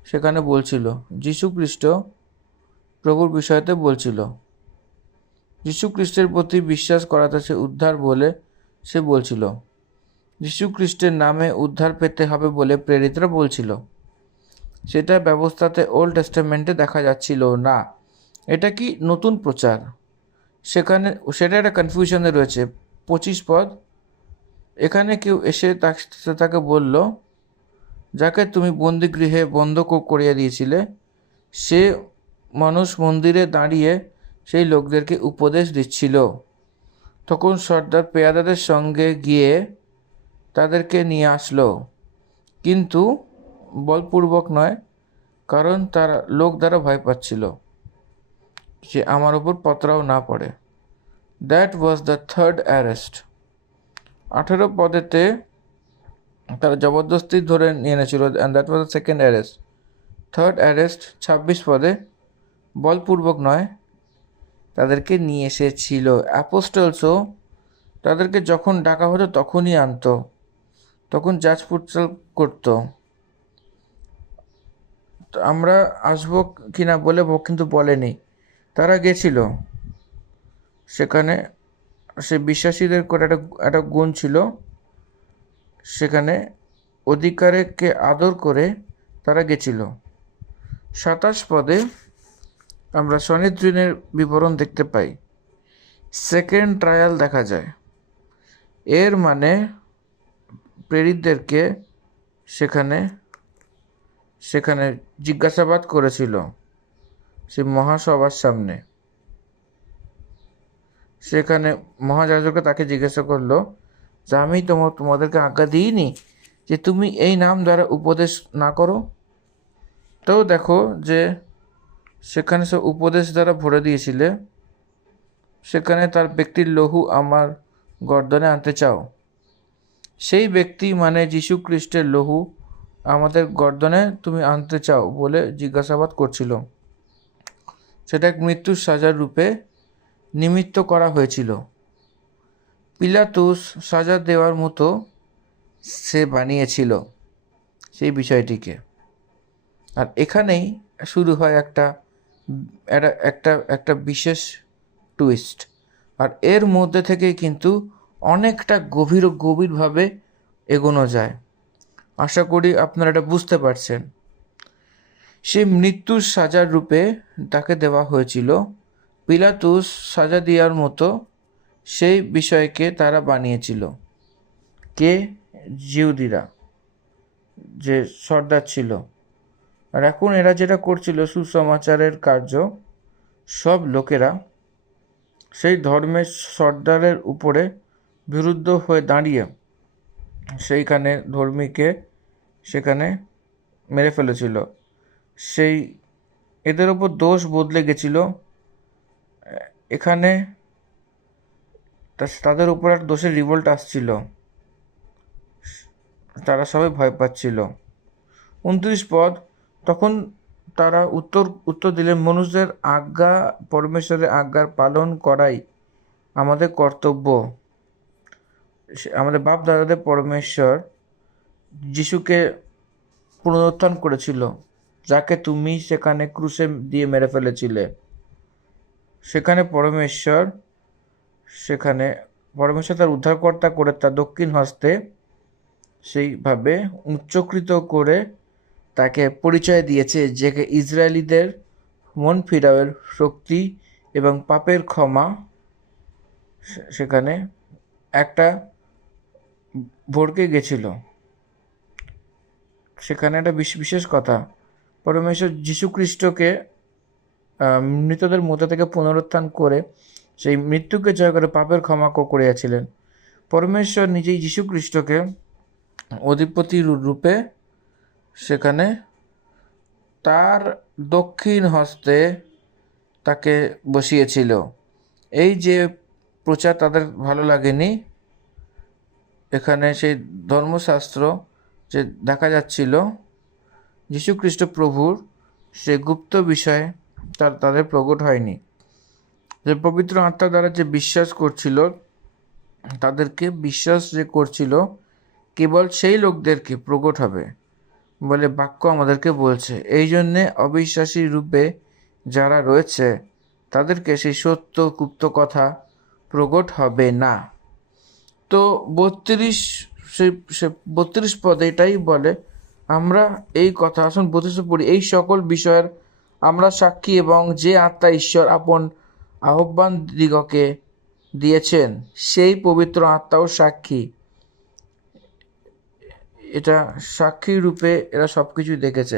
সেখানে বলছিল, যীশুখ্রিস্ট প্রভুর বিষয়তে বলছিল, যীশুখ্রিস্টের প্রতি বিশ্বাস করাতে সে উদ্ধার বলে সে বলছিল, যীশুখ্রিস্টের নামে উদ্ধার পেতে হবে বলে প্রেরিতরা বলছিল। সেটা ব্যবস্থাতে ওল্ড টেস্টামেন্টে দেখা যাচ্ছিল না। এটা কি নতুন প্রচার? সেটা একটা কনফিউশনে রয়েছে। 25 পদ, এখানে কেউ এসে তাকে বলল, যাকে তুমি বন্দিগৃহে বন্ধ করিয়ে দিয়েছিলে, সে মানুষ মন্দিরে দাঁড়িয়ে সেই লোকদেরকে উপদেশ দিচ্ছিল। তখন সর্দার পেয়াদাদের সঙ্গে গিয়ে তাদেরকে নিয়ে আসলো, কিন্তু বলপূর্বক নয়, কারণ তারা লোক দ্বারা ভয় পাচ্ছিল যে আমার ওপর পতরাও না পড়ে। That was the third arrest. 18 পদেতে তারা জবরদস্তি ধরে নিয়ে এনেছিল, and that was the second arrest. Third arrest 26 পদে, বলপূর্বক নয়, তাদেরকে নিয়ে এসেছিল। অ্যাপোস্টলসও তাদেরকে যখন ডাকা হতো তখনই আনতো, তখন যাচ পড়তাল করতো, আমরা আসবো কিনা বলে, কিন্তু বলেনি। তারা গেছিল সেখানে, সে বিশ্বাসীদের করে একটা গুণ ছিল, সেখানে অধিকারকে আদর করে তারা গেছিল। 27 পদে আমরা সনিদ্রিনের বিবরণ দেখতে পাই, সেকেন্ড ট্রায়াল দেখা যায়। এর মানে প্রেরিতদেরকে সেখানে জিজ্ঞাসাবাদ করেছিল সে মহাসভার সামনে। সেখানে মহাযাজক তাকে জিজ্ঞাসা করলো যে আমি তোমাদেরকে আজ্ঞা দিইনি যে তুমি এই নাম দ্বারা উপদেশ না করো? তো দেখো যে সেখানে সে উপদেশ দ্বারা ভরে দিয়েছিলে, সেখানে তার ব্যক্তির লহু আমার গর্দনে আনতে চাও, সেই ব্যক্তি মানে যীশু খ্রিস্টের লহু আমাদের গর্দনে তুমি আনতে চাও বলে জিজ্ঞাসাবাদ করছিল। সেটা এক মৃত্যুর সাজার রূপে নিমিত্ত করা হয়েছিল। পিলাতুস সাজা দেওয়ার মতো সে বানিয়েছিল সেই বিষয়টিকে। আর এখানেই শুরু হয় একটা একটা একটা বিশেষ টুইস্ট। আর এর মধ্যে থেকেই কিন্তু অনেকটা গভীরভাবে এগোনো যায়। আশা করি আপনারা এটা বুঝতে পারছেন। সে মৃত্যুর সাজার রূপে তাকে দেওয়া হয়েছিল। পিলাতুস সাজা দেওয়ার মতো সেই বিষয়কে তারা বানিয়েছিল। কে? জিহুদিরা, যে সর্দার ছিল। আর এখন এরা যেটা করছিল, সুসমাচারের কার্য, সব লোকেরা সেই ধর্মের সর্দারের উপরে বিরুদ্ধ হয়ে দাঁড়িয়ে সেইখানে ধর্মীকে সেখানে মেরে ফেলেছিল। সেই এদের ওপর দোষ বদলে গেছিল। এখানে তাদের উপর এক দোষের রিভোল্ট আসছিল, তারা সবাই ভয় পাচ্ছিল। 29 পদ, তখন তারা উত্তর দিলেন, মনুষ্যের আজ্ঞা, পরমেশ্বরের আজ্ঞার পালন করাই আমাদের কর্তব্য। আমাদের বাপ দাদাদের পরমেশ্বর যিশুকে পুনরুত্থান করেছিল, যাকে তুমি সেখানে ক্রুশে দিয়ে মেরে ফেলেছিলে। সেখানে পরমেশ্বর তার উদ্ধারকর্তা করে তার দক্ষিণ হস্তে সেইভাবে উচ্চকৃত করে তাকে পরিচয় দিয়েছে, যে ইসরায়েলিদের মন ফিরাওয়ের শক্তি এবং পাপের ক্ষমা সেখানে একটা ভড়কে গেছিল। সেখানে একটা বিশেষ কথা, পরমেশ্বর যীশুখ্রিস্টকে মৃতদের মধ্যে থেকে পুনরুত্থান করে সেই মৃত্যুকে জয় করে পাপের ক্ষমা করিয়াছিলেন। পরমেশ্বর নিজেই যীশুখ্রিস্টকে অধিপতি রূপে সেখানে তার দক্ষিণ হস্তে তাকে বসিয়েছিল। এই যে প্রচার তাদের ভালো লাগেনি। এখানে সেই ধর্মশাস্ত্র যে দেখা যাচ্ছিল যীশুখ্রিস্ট প্রভুর সে গুপ্ত বিষয় তাদের প্রকট হয়নি। যে পবিত্র আত্মা দ্বারা যে বিশ্বাস করছিল, তাদেরকে বিশ্বাস যে করছিল কেবল সেই লোকদেরকে প্রকট হবে বলে বাক্য আমাদেরকে বলছে। এই জন্যে অবিশ্বাসী রূপে যারা রয়েছে তাদেরকে সেই সত্য গুপ্ত কথা প্রকট হবে না। তো 32 পদে এটাই বলে, আমরা এই কথা, আসুন 32 পড়ি। এই সকল বিষয়ের আমরা সাক্ষী, এবং যে আত্মা ঈশ্বর আপন আহ্বান দিগকে দিয়েছেন সেই পবিত্র আত্মাও সাক্ষী। এটা সাক্ষী রূপে এরা সব কিছুই দেখেছে।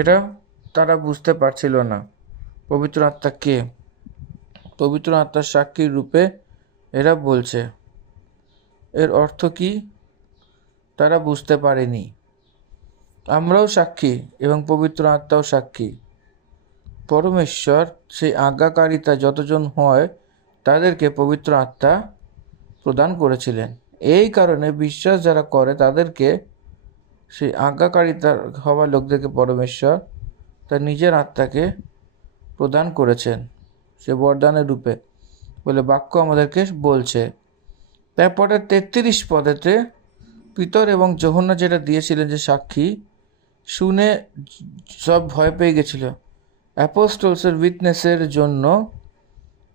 এটা তারা বুঝতে পারছিল না পবিত্র আত্মা কে। পবিত্র আত্মার সাক্ষীর রূপে এরা বলছে। এর অর্থ কি তারা বুঝতে পারেনি। আমরাও সাক্ষী এবং পবিত্র আত্মাও সাক্ষী। পরমেশ্বর সেই আজ্ঞাকারিতা যতজন হয় তাদেরকে পবিত্র আত্মা প্রদান করেছিলেন। এই কারণে বিশ্বাস যারা করে তাদেরকে সেই আজ্ঞাকারিতা হওয়া লোকদেরকে পরমেশ্বর তার নিজের আত্মাকে প্রদান করেছেন সে বরদানের রূপে বলে বাক্য আমাদেরকে বলছে। তারপরে 33 পদেতে পিতর এবং যোহন্না যেটা দিয়েছিলেন যে সাক্ষী, শুনে সব ভয় পেয়ে গেছিল। অ্যাপোস্টলসের উইটনেসের জন্য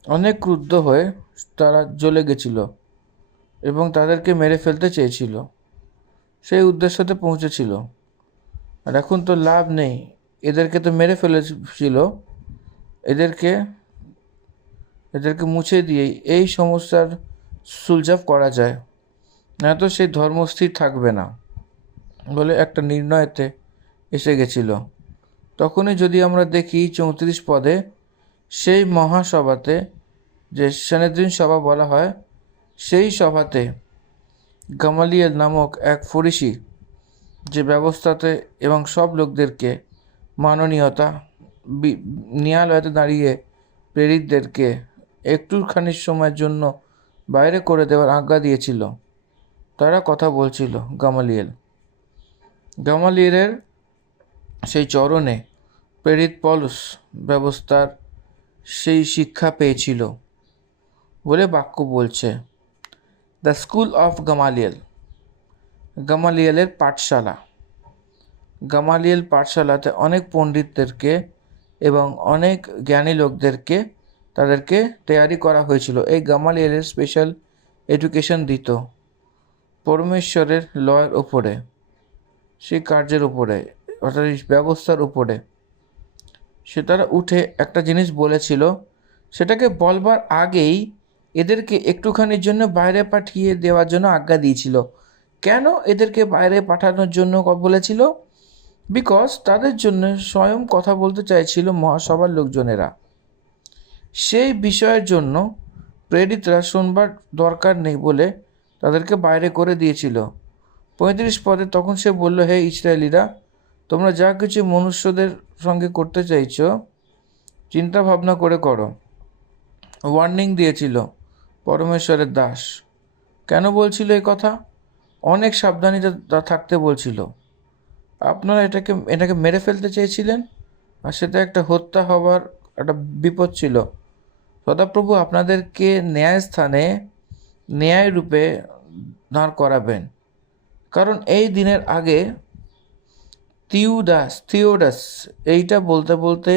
অনেক ক্রুদ্ধ হয়ে তারা জ্বলে গেছিল এবং তাদেরকে মেরে ফেলতে চেয়েছিল। সেই উদ্দেশ্যতে পৌঁছেছিল। আর এখন তো লাভ নেই, এদেরকে তো মেরে ফেলেছিল। এদেরকে মুছে দিয়েই এই সমস্যার সুলঝাব করা যায়, না তো সেই ধর্ম স্থির থাকবে না বলে একটা নির্ণয়তে এসে গেছিল। তখনই যদি আমরা দেখি 34 পদে, সেই মহাসভাতে, যে সানেদ্রিন সভা বলা হয়, সেই সভাতে গামালিয়েল নামক এক ফরিসি, যে ব্যবস্থাতে এবং সব লোকদেরকে মাননীয়তা ন্যায়ালয়তে দাঁড়িয়ে প্রেরিতদেরকে একটুখানি সময়ের জন্য বাইরে করে দেওয়ার আজ্ঞা দিয়েছিল, তারা কথা বলছিল গামালিয়েলের সেই চরণে প্রেরিত পলস ব্যবস্থার সেই শিক্ষা পেয়েছিল বলে বাক্য বলছে। দ্য স্কুল অফ গামালিয়েলের পাঠশালা। গামালিয়েল পাঠশালাতে অনেক পণ্ডিতদেরকে এবং অনেক জ্ঞানী লোকদেরকে তাদেরকে তৈরি করা হয়েছিল। এই গামালিয়েলের স্পেশাল এডুকেশন দিত পরমেশ্বরের লয়ের ওপরে, সেই কার্যের উপরে, অর্থাৎ ব্যবস্থার উপরে। সে তারা উঠে একটা জিনিস বলেছিল, সেটাকে বলবার আগেই এদেরকে একটুখানির জন্য বাইরে পাঠিয়ে দেওয়ার জন্য আজ্ঞা দিয়েছিল। কেন এদেরকে বাইরে পাঠানোর জন্য বলেছিল? বিকজ তাদের জন্য স্বয়ং কথা বলতে চাইছিল মহাসভার লোকজনেরা। সেই বিষয়ের জন্য প্রেরিতরা শুনবার দরকার নেই বলে তাদেরকে বাইরে করে দিয়েছিল। 35 পদে তখন সে বলল, হে ইসরায়েলিরা, তোমরা যা কিছু মনুষ্যদের সঙ্গে করতে চাইছো চিন্তা ভাবনা করে করো। ওয়ার্নিং দিয়েছিল পরমেশ্বরের দাস। কেন বলছিল এই কথা? অনেক সাবধানীতা থাকতে বলছিল। আপনারা এটাকে মেরে ফেলতে চেয়েছিলেন, আর সেটা একটা হত্যা হওয়ার একটা বিপদ ছিল। সদাপ্রভু আপনাদেরকে ন্যায়স্থানে ন্যায় রূপে দাঁড় করাবেন, কারণ এই দিনের আগে থিওডাস এইটা বলতে বলতে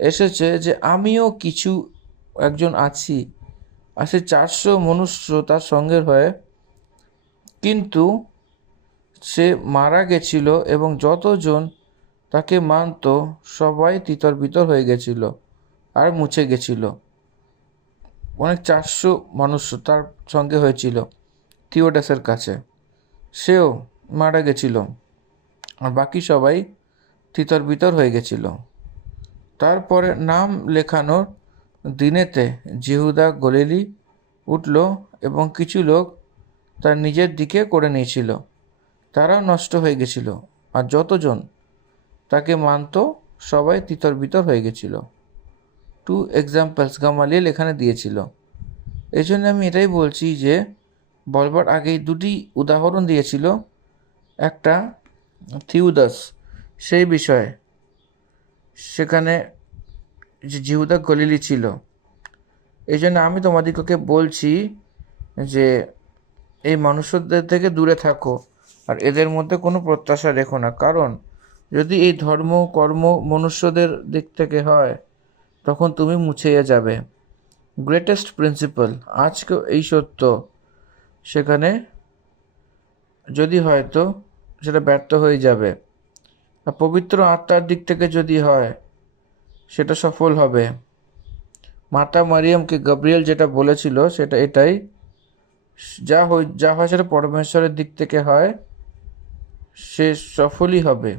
এসেছে যে আমিও একজন আছি, আর সে 400 মনুষ্য তার সঙ্গের হয়ে, কিন্তু সে মারা গেছিল এবং যতজন তাকে মানত সবাই তিতর বিতর হয়ে গেছিল আর মুছে গেছিল। অনেক 400 মানুষ তার সঙ্গে হয়েছিল থিওডাসের কাছে, সেও মারা গেছিল, আর বাকি সবাই তিতর বিতর হয়ে গেছিল। তারপরে নাম লেখানোর দিনেতে জিহুদা গলিলি উঠল এবং কিছু লোক তার নিজের দিকে করে নিয়েছিল, তারাও নষ্ট হয়ে গেছিল, আর যতজন তাকে মানত সবাই তিতর বিতর হয়ে গেছিল। 2 এক্সাম্পলস গামালিয়েল এখানে দিয়েছিল। এই জন্য আমি এটাই বলছি যে বলবার আগেই 2টি উদাহরণ দিয়েছিল, একটা থিওদাস সেই বিষয়ে, সেখানে যে জিহুদা গলিলি ছিল। এই জন্য আমি তোমাদিগকে বলছি যে এই মানুষদের থেকে দূরে থাকো, আর এদের মধ্যে কোনো প্রত্যাশা রেখো না, কারণ যদি এই ধর্ম কর্ম মনুষ্যদের দিক থেকে হয় তখন তুমি মুছিয়ে যাবে। গ্রেটেস্ট প্রিন্সিপাল আজকেও এই সত্য, সেখানে যদি হয়তো সেটা ব্যর্থ হয়ে যাবে। আর পবিত্র আত্মার দিক থেকে যদি হয় সেটা সফল হবে। মাতা মারিয়ামকে গাব্রিয়েল যেটা বলেছিল সেটা এটাই, যা হয় সেটা পরমেশ্বরের দিক থেকে হয়, সে সফলই হবে।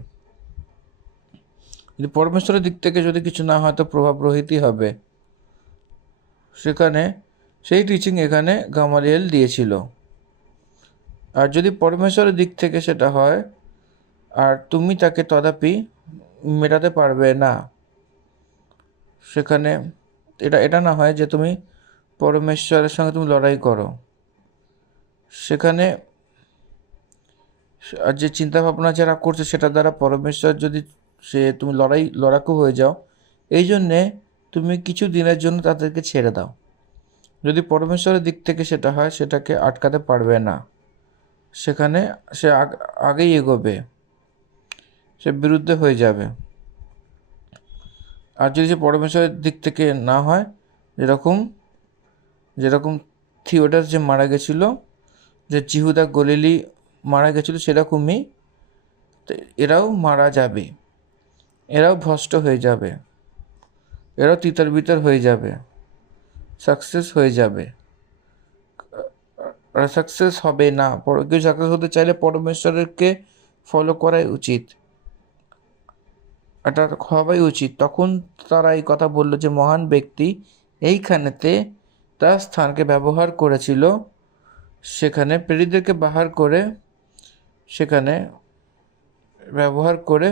যদি পরমেশ্বরের দিক থেকে যদি কিছু না হয় তো প্রভাব রহিতই হবে। সেখানে সেই টিচিং এখানে গামালিয়েল দিয়েছিল। আর যদি পরমেশ্বরের দিক থেকে সেটা হয় আর তুমি তাকে তথাপি মেটাতে পারবে না, সেখানে এটা না হয় যে তুমি পরমেশ্বরের সঙ্গে তুমি লড়াই করো, সেখানে আর যে চিন্তাভাবনা যারা করছে সেটা দ্বারা পরমেশ্বর যদি তুমি লড়াকু হয়ে যাও, এই জন্যে তুমি কিছু দিনের জন্য তাদেরকে ছেড়ে দাও। যদি পরমেশ্বরের দিক থেকে সেটা হয় সেটাকে আটকাতে পারবে না, সেখানে সে আগেই এগোবে, সে বিরুদ্ধে হয়ে যাবে। আর যদি সে পরমেশ্বরের দিক থেকে না হয়, যেরকম থিওডাস যে মারা গেছিল, যে জিহুদা গলিলি মারা গেছিল, সেরকমই এরাও মারা যাবে, এরাও ভ্রষ্ট হয়ে যাবে, এরাও তিতর বিতর হয়ে যাবে, সাকসেস হয়ে যাবে। সাকসেস হবে না। কেউ সাকসেস হতে চাইলে পরমেশ্বরকে ফলো করাই উচিত, এটা হওয়াই উচিত। তখন তারা এই কথা বলল যে মহান ব্যক্তি এইখানেতে তার স্থানকে ব্যবহার করেছিল, সেখানে প্রেরিতদেরকে ব্যবহার করে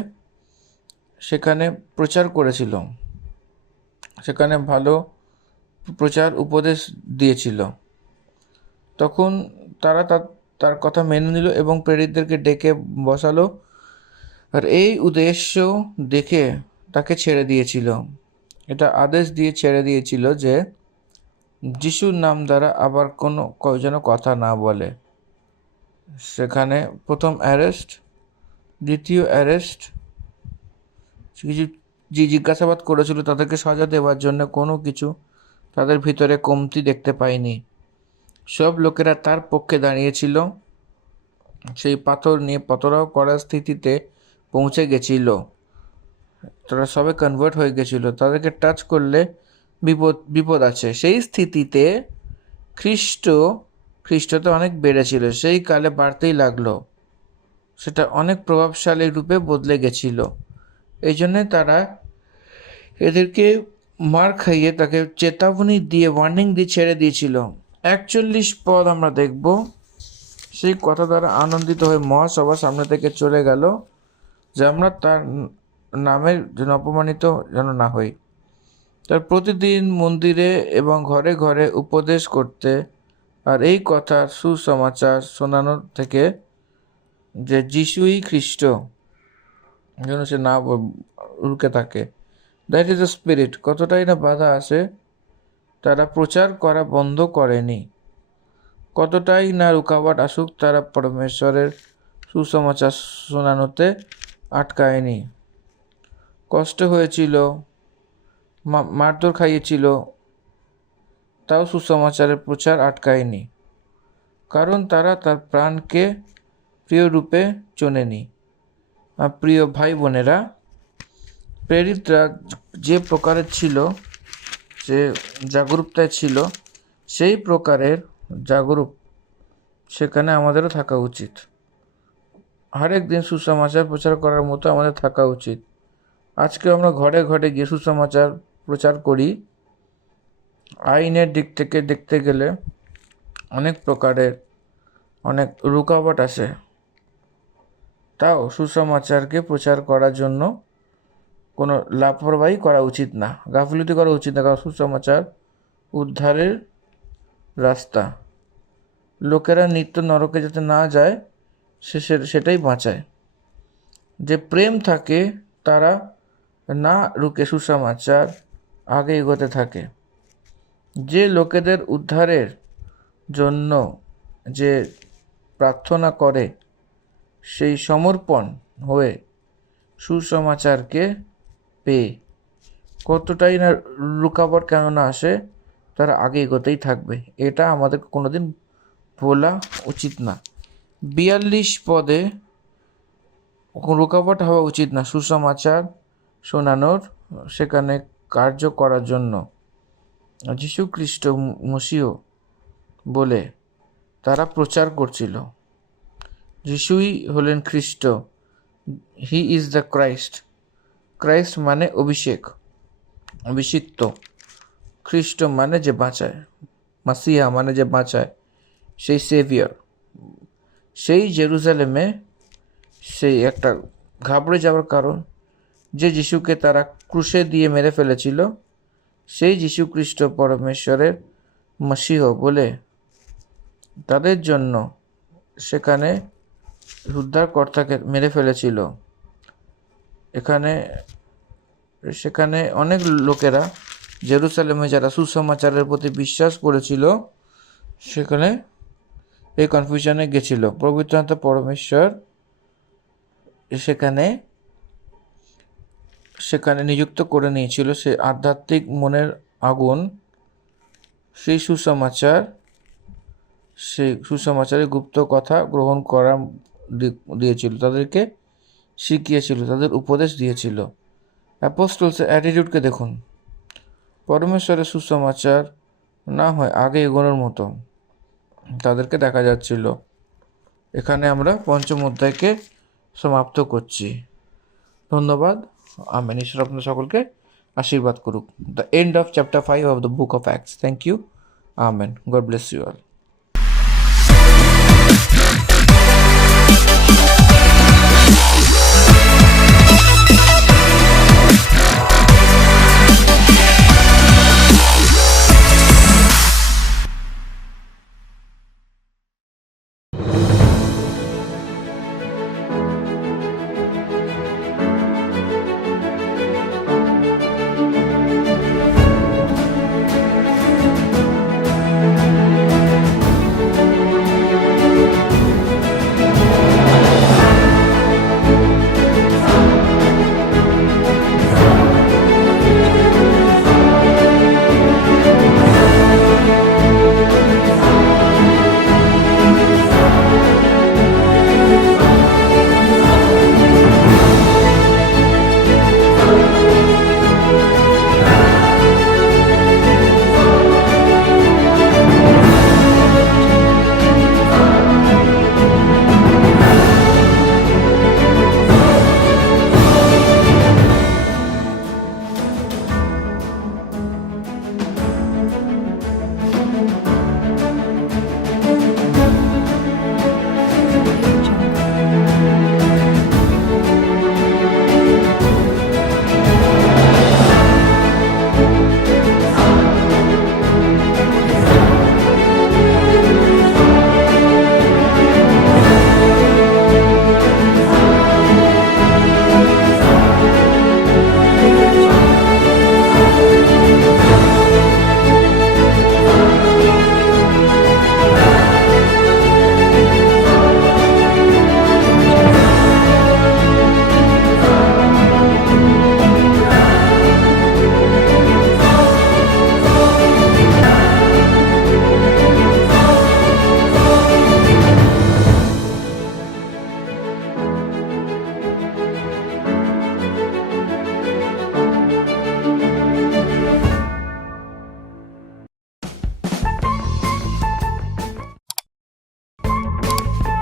সেখানে প্রচার করেছিল, সেখানে ভালো প্রচার উপদেশ দিয়েছিল। তখন তারা তার কথা মেনে নিল এবং প্রেরিতদেরকে ডেকে বসালো, আর এই উদ্দেশ্য দেখে তাকে ছেড়ে দিয়েছিল। এটা আদেশ দিয়ে ছেড়ে দিয়েছিল যে যিশুর নাম দ্বারা আবার যেন কথা না বলে। সেখানে প্রথম অ্যারেস্ট, দ্বিতীয় অ্যারেস্ট, কিছু যে জিজ্ঞাসাবাদ করেছিল তাদেরকে সাজা দেওয়ার জন্য কোনো কিছু তাদের ভিতরে কমতি দেখতে পায়নি। সব লোকেরা তার পক্ষে দাঁড়িয়েছিল। সেই পাথর নিয়ে পতরাও করার স্থিতিতে পৌঁছে গেছিল। তারা সবে কনভার্ট হয়ে গেছিল, তাদেরকে টাচ করলে বিপদ আছে। সেই স্থিতিতে খ্রিস্টতে অনেক বেড়েছিল, সেই কালে বাড়তেই লাগলো। সেটা অনেক প্রভাবশালী রূপে বদলে গেছিল। এই জন্যে তারা এদেরকে মার খাইয়ে তাকে চেতাবনী দিয়ে, ওয়ার্নিং দিয়ে ছেড়ে দিয়েছিল। 41 পদ আমরা দেখব। সেই কথা দ্বারা আনন্দিত হয়ে মহাসভা সামনে থেকে চলে গেল, যে আমরা তার নামের জন্য অপমানিত যেন না হই। তার প্রতিদিন মন্দিরে এবং ঘরে ঘরে উপদেশ করতে আর এই কথার সুসমাচার শোনানোর থেকে যে যিশুই খ্রিস্ট, যেন সে না রুকে থাকে। That is the spirit. কতটাই না বাধা আসে, তারা প্রচার করা বন্ধ করেনি। কতটাই না রুকাওয়াট আসুক, তারা পরমেশ্বরের সুসমাচার শোনানোতে আটকায়নি। কষ্ট হয়েছিল, মারধর খাইয়েছিল, তাও সুসমাচারের প্রচার আটকায়নি, কারণ তারা তার প্রাণকে প্রিয় রূপে চোনেনি। প্রিয় ভাই বোনেরা, প্রেরিতরা যে প্রকারের ছিল, যে জাগরূকতায় ছিল, সেই প্রকারের জাগরূক সেখানে আমাদেরও থাকা উচিত। হরেক দিন সুসমাচার প্রচার করার মতো আমাদের থাকা উচিত। আজকে আমরা ঘরে ঘরে গিয়ে সুসমাচার প্রচার করি। আইনের দিক থেকে দেখতে গেলে অনেক প্রকারের অনেক রুকাওয়াট আসে, তাও সুসমাচারকে প্রচার করার জন্য কোনো লাপরবাহি করা উচিত না, গাফিলতি করা উচিত না, কারণ সুসমাচার উদ্ধারের রাস্তা। লোকেরা নিত্য নরকে যাতে না যায় সেটাই বাঁচায়। যে প্রেম থাকে তারা না রুকে সুসমাচার আগে এগোতে থাকে। যে লোকেদের উদ্ধারের জন্য যে প্রার্থনা করে, সেই সমর্পণ হয়ে সুসমাচারকে পেয়ে কতটাই না রুকাবট কেন না আসে, তারা আগে এগোতেই থাকবে। এটা আমাদের কোনোদিন বলা উচিত না। 42 পদে রুকাবট হওয়া উচিত না সুসমাচার শোনানোর, সেখানে কার্য করার জন্য। যীশু খ্রিস্ট মসিহ বলে তারা প্রচার করছিল। যিশুই হলেন খ্রিস্ট, he is the Christ. Christ মানে অভিষিক্ত, খ্রিস্ট মানে যে বাঁচায়, মাসিহা মানে যে বাঁচায়, সেই সেভিয়ার। সেই জেরুজালেমে সেই একটা ঘাবড়ে যাওয়ার কারণ, যে যিশুকে তারা ক্রুশে দিয়ে মেরে ফেলেছিল, সেই যীশু খ্রিস্ট পরমেশ্বরের মসিহ বলে তাদের জন্য সেখানে উদ্ধারকর্তাকে মেরে ফেলেছিল। সেখানে অনেক লোকেরা জেরুজালেমে যারা সুসমাচারের প্রতি বিশ্বাস করেছিল, সেখানে এই কনফিউশনে গেছিল। পবিত্র আত্মা পরমেশ্বর সেখানে নিযুক্ত করে নিয়েছিল সে আধ্যাত্মিক মনের আগুন, সেই সুসমাচারের গুপ্ত কথা গ্রহণ করা দিয়েছিল, তাদেরকে শিখিয়েছিল, তাদের উপদেশ দিয়েছিল। অ্যাপোস্টলসের অ্যাটিটিউডকে দেখুন। পরমেশ্বরের সুসমাচার না হয় আগে এগোনোর মতো তাদেরকে দেখা যাচ্ছিল। এখানে আমরা 5ম অধ্যায়কে সমাপ্ত করছি। ধন্যবাদ। আমেন। ঈশ্বর আপনাদের সকলকে আশীর্বাদ করুক। The end of chapter 5 of the book of Acts. Thank you. Amen. God bless you all.